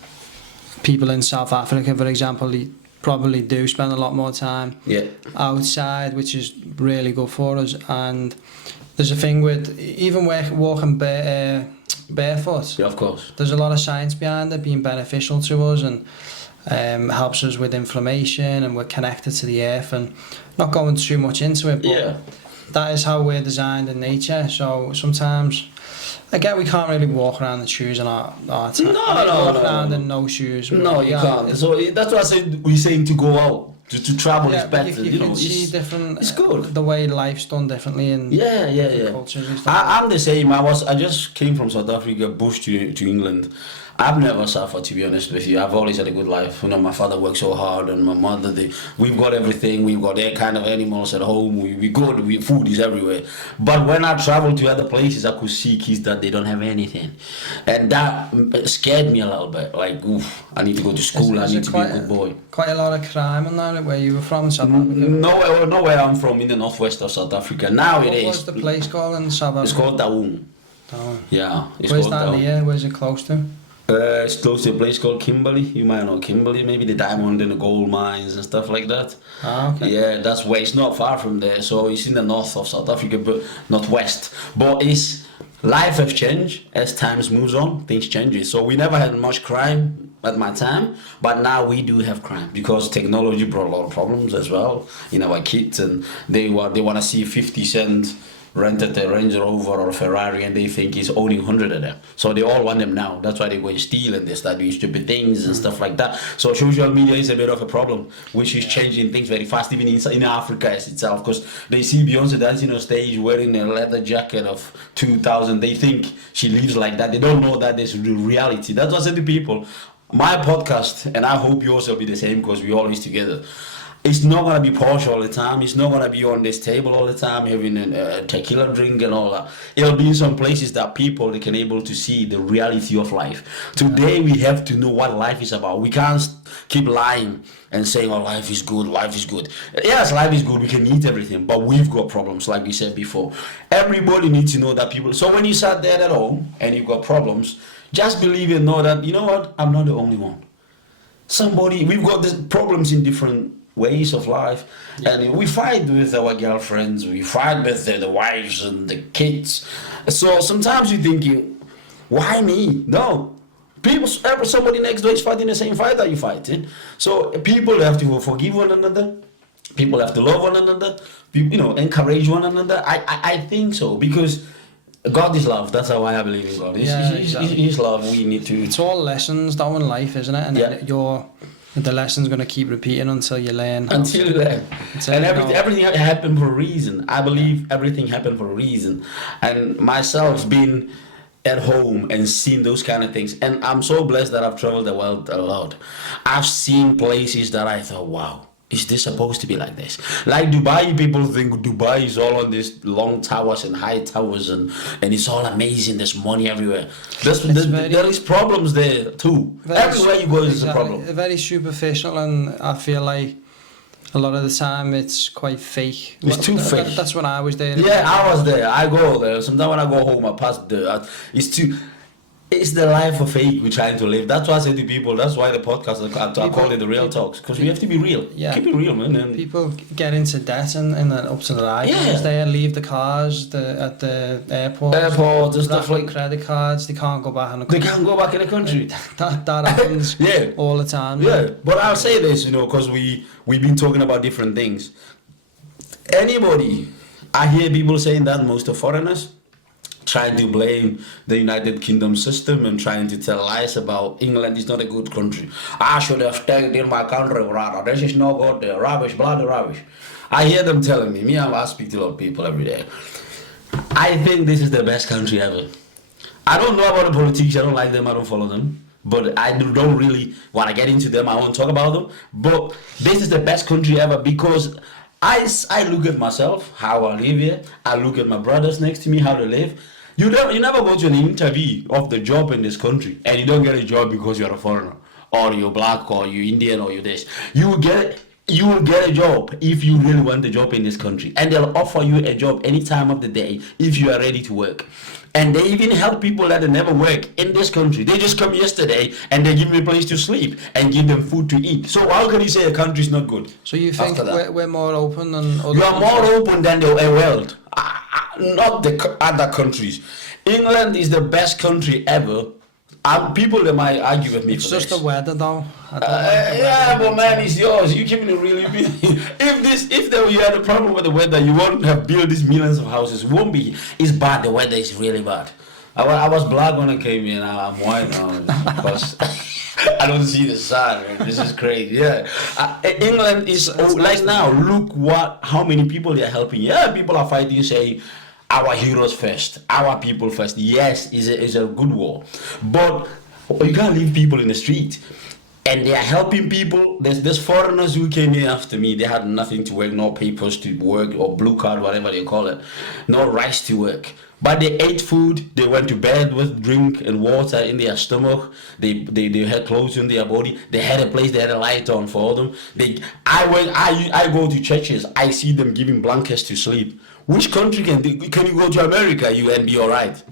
people in South Africa, for example, probably do spend a lot more time outside, which is really good for us. And there's a thing with even walking barefoot. Yeah, of course. There's a lot of science behind it being beneficial to us, and helps us with inflammation, and we're connected to the earth, and not going too much into it, but that is how we're designed in nature. So sometimes, again, we can't really walk around in shoes in our time. Walk around in no shoes. No, you can't. So that's why I said we're saying to go out. To travel is better, you can see different. It's good. The way life's done differently in cultures and stuff. I'm the same. I just came from South Africa, bush to England. I've never suffered, to be honest with you. I've always had a good life. You know, my father worked so hard, and my mother, we've got everything. We've got all kind of animals at home. We good. Food is everywhere. But when I travel to other places, I could see kids that they don't have anything, and that scared me a little bit. Like, oof, I need to go to school. I need to be a good boy. Quite a lot of crime in that, where you were from, South Africa? Nowhere I'm from, in the northwest of South Africa. Now it is. What's the place called in South Africa? It's called Taung. Yeah. Where's that near? Where's it close to? It's close to a place called Kimberley. You might know Kimberley, maybe the diamond and the gold mines and stuff like that. Okay. Yeah, that's where. It's not far from there. So it's in the north of South Africa, but northwest. But life has changed as times moves on. Things changes. So we never had much crime at my time, but now we do have crime because technology brought a lot of problems as well in our kids, and they want to see 50 Cent rented a Range Rover or a Ferrari, and they think he's owning 100 of them. So they all want them now. That's why they go and steal, and they start doing stupid things and stuff like that. So social media is a bit of a problem, which is changing things very fast, even in Africa as itself, because they see Beyonce dancing on stage wearing a leather jacket of 2000. They think she lives like that. They don't know that there's the reality. That's what I said to people. My podcast, and I hope yours will be the same because we're always together, it's not going to be posh all the time. It's not going to be on this table all the time having a tequila drink and all that. It'll be in some places that people they can able to see the reality of life. Today we have to know what life is about. We can't keep lying and saying, oh, life is good, life is good. Yes, life is good. We can eat everything, but we've got problems, like we said before. Everybody needs to know that people. So when you sat there at home and you've got problems, just believe and know that, you know what, I'm not the only one. We've got these problems in different ways of life, and we fight with our girlfriends, we fight with the wives and the kids. So sometimes you're thinking, why me? No, somebody next door is fighting the same fight that you're fighting. So people have to forgive one another, people have to love one another, encourage one another. I think so, because God is love. That's how I believe in God. He's love. We need to. It's all lessons though in life, isn't it? And the lesson's going to keep repeating until you learn. And everything happened for a reason. I believe everything happened for a reason. And myself being at home and seeing those kind of things. And I'm so blessed that I've traveled the world a lot. I've seen places that I thought, wow, is this supposed to be like this? Like Dubai, people think Dubai is all on these long towers and high towers and it's all amazing. There's money everywhere. There is problems there too. Everywhere you go is a problem. Very superficial, and I feel like a lot of the time it's quite fake. It's too fake. That's when I was there. Yeah, I was there. I go there. Sometimes when I go home, I pass there. It's too. It's the life of fake we're trying to live. That's why I say to people. That's why the podcast I call it the real talks, because we have to be real. Yeah. Keep it real, man. And people get into debt and up to their eyes. Yeah. They leave the cars at the airport. Airports and stuff like credit cards. They can't go back in the they country. can't go back in the country. That happens Yeah. all the time. Yeah, but I'll say this, because we've been talking about different things. Anybody, I hear people saying that most of foreigners trying to blame the United Kingdom system and trying to tell lies about England is not a good country. I should have stayed in my country, brother. This is no good. Rubbish, bloody rubbish. I hear them telling me. I speak to a lot of people every day. I think this is the best country ever. I don't know about the politics. I don't like them. I don't follow them. But I don't really want to get into them. I won't talk about them. But this is the best country ever because I look at myself, how I live here. I look at my brothers next to me, how they live. You never go to an interview of the job in this country and you don't get a job because you're a foreigner or you're black or you're Indian or you're this. You will get a job if you really want a job in this country, and they'll offer you a job any time of the day if you are ready to work. And they even help people that never work in this country. They just come yesterday and they give me a place to sleep and give them food to eat. So how can you say a country is not good? So you think we're more open than other You are more open than the world. Not the other countries. England is the best country ever. People that might argue with me. It's just the weather, though. Yeah, but man, it's yours. You keeping it really big. If you had a problem with the weather, you wouldn't have built these millions of houses. It won't be. It's bad. The weather is really bad. I was black when I came here. Now I'm white now because I don't see the sun. Man. This is crazy. Yeah, England is like now. Look how many people they are helping. Yeah, people are fighting, saying our heroes first, our people first. Yes, it's a good war, but you can't leave people in the street. And they are helping people. There's foreigners who came here after me. They had nothing to work, no papers to work, or blue card, whatever they call it, no rights to work. But they ate food. They went to bed with drink and water in their stomach. They had clothes in their body. They had a place. They had a light on for them. I go to churches. I see them giving blankets to sleep. Which country can you go to America and be alright?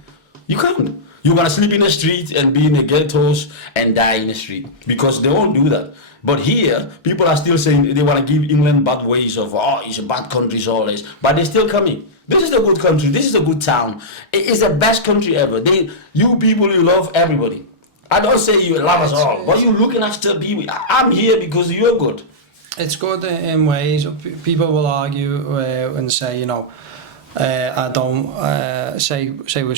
You can't. You're gonna sleep in the street and be in the ghettos and die in the street because they won't do that. But here, people are still saying they want to give England bad ways of it's a bad country, so all this. But they're still coming. This is a good country. This is a good town. It's the best country ever. You people, you love everybody. I don't say you love us all, but you're looking after people. I'm here because you're good. It's good in ways. People will argue and say, I don't say we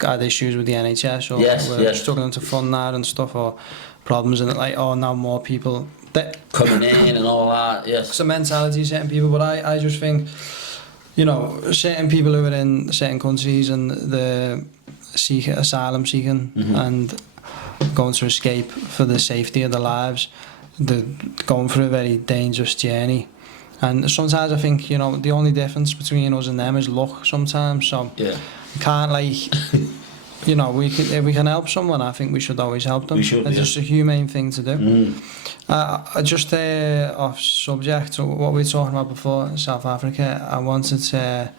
had issues with the NHS or we're struggling to fund that and stuff, or problems and now more people coming in and all that. Yes, it's a mentality, certain people, but I just think certain people who are in certain countries and the asylum seeking and going to escape for the safety of their lives, they're going through a very dangerous journey. And sometimes I think, the only difference between us and them is luck sometimes. So you can't if we can help someone, I think we should always help them. It's just a humane thing to do. Just off subject to what we were talking about before, South Africa, I wanted to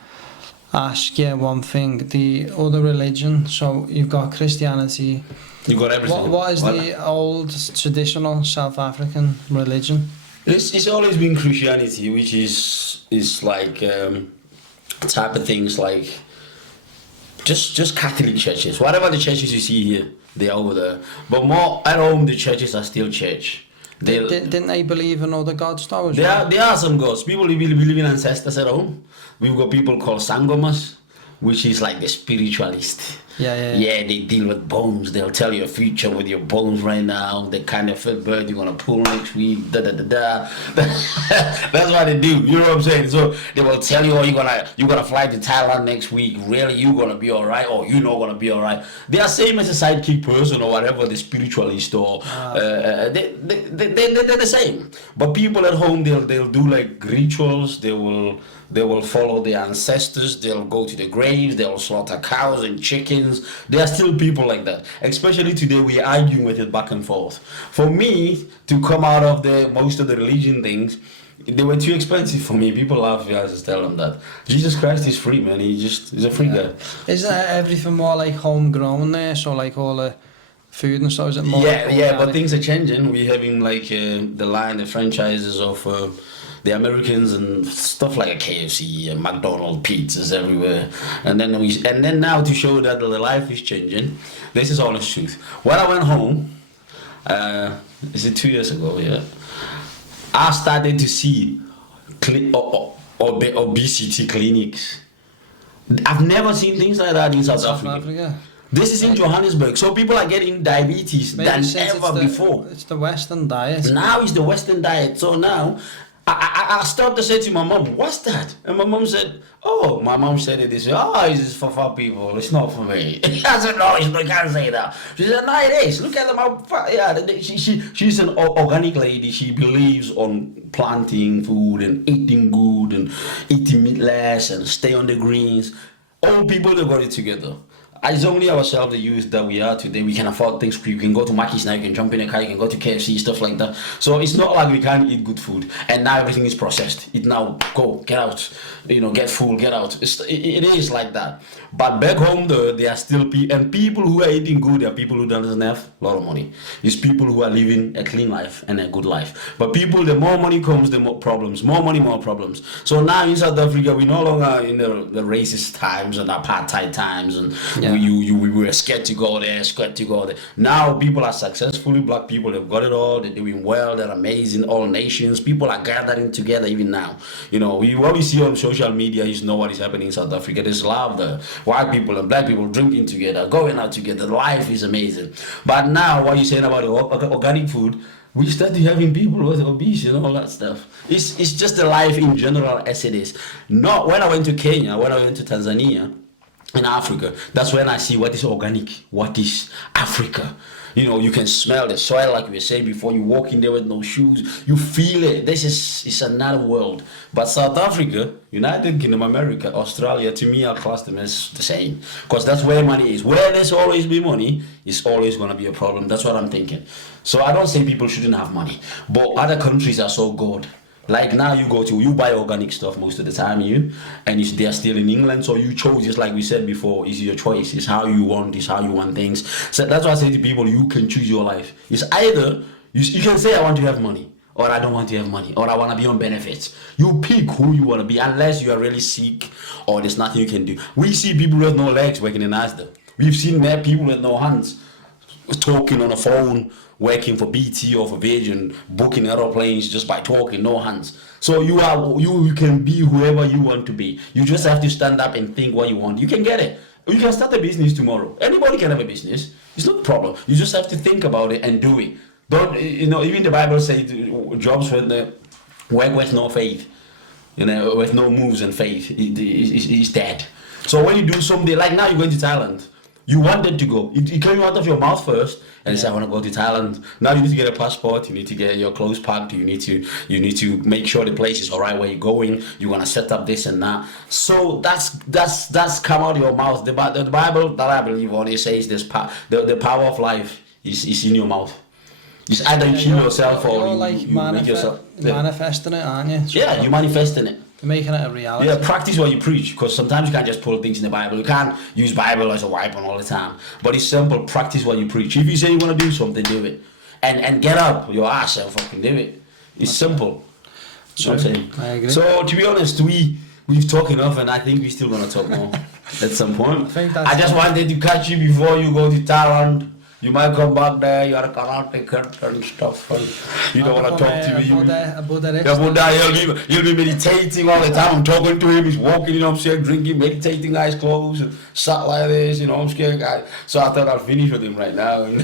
ask you one thing. The other religion, so you've got Christianity. You've got everything. What is the old traditional South African religion? It's always been Christianity, which is like type of things like just Catholic churches. Whatever the churches you see here, they're over there. But more at home, the churches are still church. Didn't they believe in other gods though? There are some gods. People believe in ancestors at home. We've got people called Sangomas, which is like the spiritualist. Yeah, they deal with bones. They'll tell you a future with your bones right now, the kind of bird you're gonna pull next week, That's what they do. You know what I'm saying? So they will tell you, you're gonna fly to Thailand next week. Really, you're gonna be alright, or you're not gonna be alright. They are same as a sidekick person or whatever, the spiritualist or they're the same. But people at home, they'll do like rituals. They will follow their ancestors. They'll go to the graves. They'll slaughter cows and chickens. There are still people like that. Especially today, we are arguing with it back and forth. For me to come out of most of the religion things, they were too expensive for me. People laugh if I just tell them that. Jesus Christ is free, man. He's a free guy. Isn't everything more like homegrown there? So like all the food and stuff, is it more? Yeah, but things are changing. We're having like the franchises of the Americans and stuff like a KFC and McDonald's pizzas everywhere. And then now to show that the life is changing. This is honest truth. When I went home, is it 2 years ago? Yeah, I started to see obesity clinics. I've never seen things like that in South Africa. This is in Johannesburg, so people are getting diabetes than ever before. It's the Western diet. Now it's the Western diet. So now, I stopped to say to my mom, "What's that?" And my mom said, "Oh," my mom said it this way, "Oh, it's for fat people. It's not for me." I said, "No, you can't say that." She said, "No, it is. Look at them. Yeah, she's an organic lady. She believes on planting food and eating good and eating meat less and stay on the greens. All people, they got it together. It's only ourselves, the youth that we are today. We can afford things. You can go to Mackey's now, you can jump in a car, you can go to KFC, stuff like that. So it's not like we can't eat good food. And now everything is processed. It now, go, get out, get full, get out. It is like that. But back home, there are still people who are eating good. There are people who doesn't have a lot of money. It's people who are living a clean life and a good life. But people, the more money comes, the more problems. More money, more problems. So now in South Africa, we're no longer in the racist times and apartheid times and we were scared to go there. Now people are successful. Black people have got it all. They're doing well. They're amazing. All nations. People are gathering together even now. What we see on social media is not what is happening in South Africa. There's love there. White people and black people drinking together, going out together. Life is amazing. But now what you're saying about organic food, we started having people with obese and all that stuff. It's just the life in general as it is. Not when I went to Kenya, when I went to Tanzania, in Africa, that's when I see what is organic, what is Africa. You can smell the soil, like we were saying before. You walk in there with no shoes, you feel it. It's another world. But South Africa, United Kingdom, America, Australia, to me, I class them as the same, because that's where money is. Where there's always been money, it's always going to be a problem. That's what I'm thinking. So I don't say people shouldn't have money, but other countries are so good. Like now you buy organic stuff most of the time, and they're still in England, so you chose, just like we said before, it's your choice. It's how you want things. So that's why I say to people, you can choose your life. It's either, you can say I want to have money, or I don't want to have money, or I want to be on benefits. You pick who you want to be, unless you are really sick, or there's nothing you can do. We see people with no legs working in Asda. We've seen more people with no hands talking on a phone, working for BT or for Virgin, booking aeroplanes just by talking, no hands. So you can be whoever you want to be. You just have to stand up and think what you want. You can get it. You can start a business tomorrow. Anybody can have a business. It's not a problem. You just have to think about it and do it. Don't even the Bible says jobs with work with no faith, with no moves and faith, is dead. So when you do something like now, you're going to Thailand. You wanted to go. It came out of your mouth first, and you say, "I want to go to Thailand." Now you need to get a passport. You need to get your clothes packed. You need to make sure the place is alright where you're going. You want to set up this and that. So that's come out of your mouth. The Bible that I believe on, it says this the power of life is in your mouth. It's either you kill yourself or you make yourself. Manifesting it, aren't you? Yeah, you're manifesting it. Making it a reality. Yeah, practice what you preach, because sometimes you can't just pull things in the Bible. You can't use Bible as a weapon all the time. But it's simple. Practice what you preach. If you say you want to do something, do it, and get up your ass and fucking do it. It's simple. That's what I'm saying. I agree. So to be honest, we've talked enough, and I think we're still gonna talk more at some point. I just wanted to catch you before you go to Thailand. You might come back there, you're a karate kid and stuff, and you don't want to talk to me. You'll be meditating all the time. I'm talking to him, he's walking, I'm saying, drinking, meditating, eyes closed, and sat like this, I'm scared, guy. So I thought I'll finish with him right now. We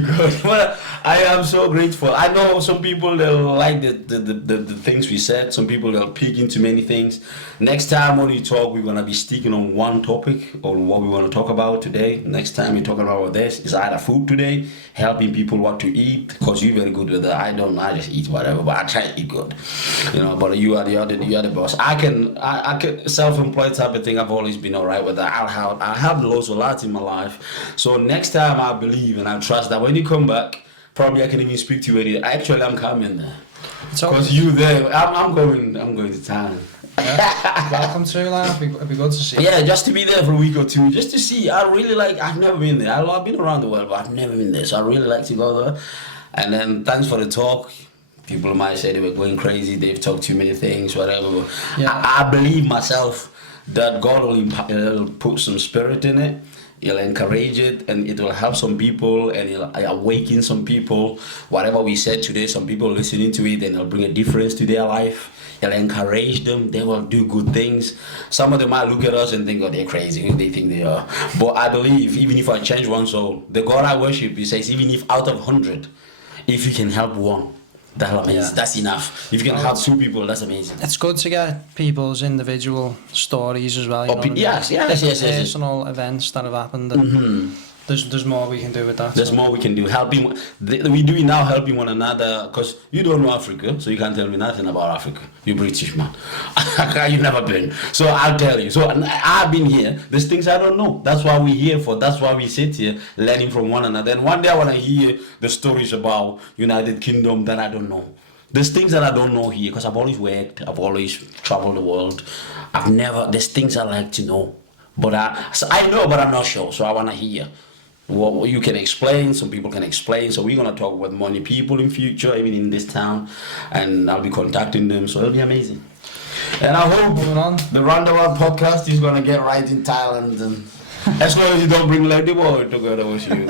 good. But I am so grateful. I know some people, they'll like the things we said. Some people, they'll peek into many things. Next time when we talk, we're going to be sticking on one topic, on what we want to talk about today. Next time we're talking about this. It's either food today, helping people what to eat, because you're very good with that. I just eat whatever, but I try to eat good. But you are the boss. I can self-employed type of thing. I've always been alright with that. I have lost a lot in my life. So next time I believe and I trust that when you come back, probably I can even speak to you. Actually, I'm coming there. It's always, Because you there, I'm going to Thailand. welcome to Thailand. It'd be good to see. Yeah, just to be there for a week or two, just to see. I really like. I've never been there. I've been around the world, but I've never been there. So I really like to go there. And then thanks for the talk. People might say they were going crazy. They've talked too many things, whatever. Yeah. I believe myself that God will put some spirit in it. He'll encourage it, and it will help some people, and it'll awaken some people. Whatever we said today, some people listening to it, and it'll bring a difference to their life. It'll encourage them. They will do good things. Some of them might look at us and think, oh, they're crazy. Who they think they are? But I believe, even if I change one soul, the God I worship, he says, even if out of 100, if you can help one, that's amazing. Yeah. That's enough. If you can help 2 people, that's amazing. It's good to get people's individual stories as well. You know what I mean? Yes. Personal events that have happened. And there's more we can do with that. There's more we can do. Helping, we do it now, helping one another. Because you don't know Africa, so you can't tell me nothing about Africa. You're British, man. You've never been. So I'll tell you. So I've been here. There's things I don't know. That's why we're here for. That's why we sit here, learning from one another. And one day I want to hear the stories about United Kingdom that I don't know. There's things that I don't know here, because I've always worked. I've always traveled the world. There's things I like to know. But I know, but I'm not sure. So I want to hear. What you can explain, some people can explain. So we're gonna talk with money people in future, even in this town, and I'll be contacting them. So it'll be amazing. And I hope the Roundabout podcast is gonna get right in Thailand, and as long as you don't bring Lady Boy together with you.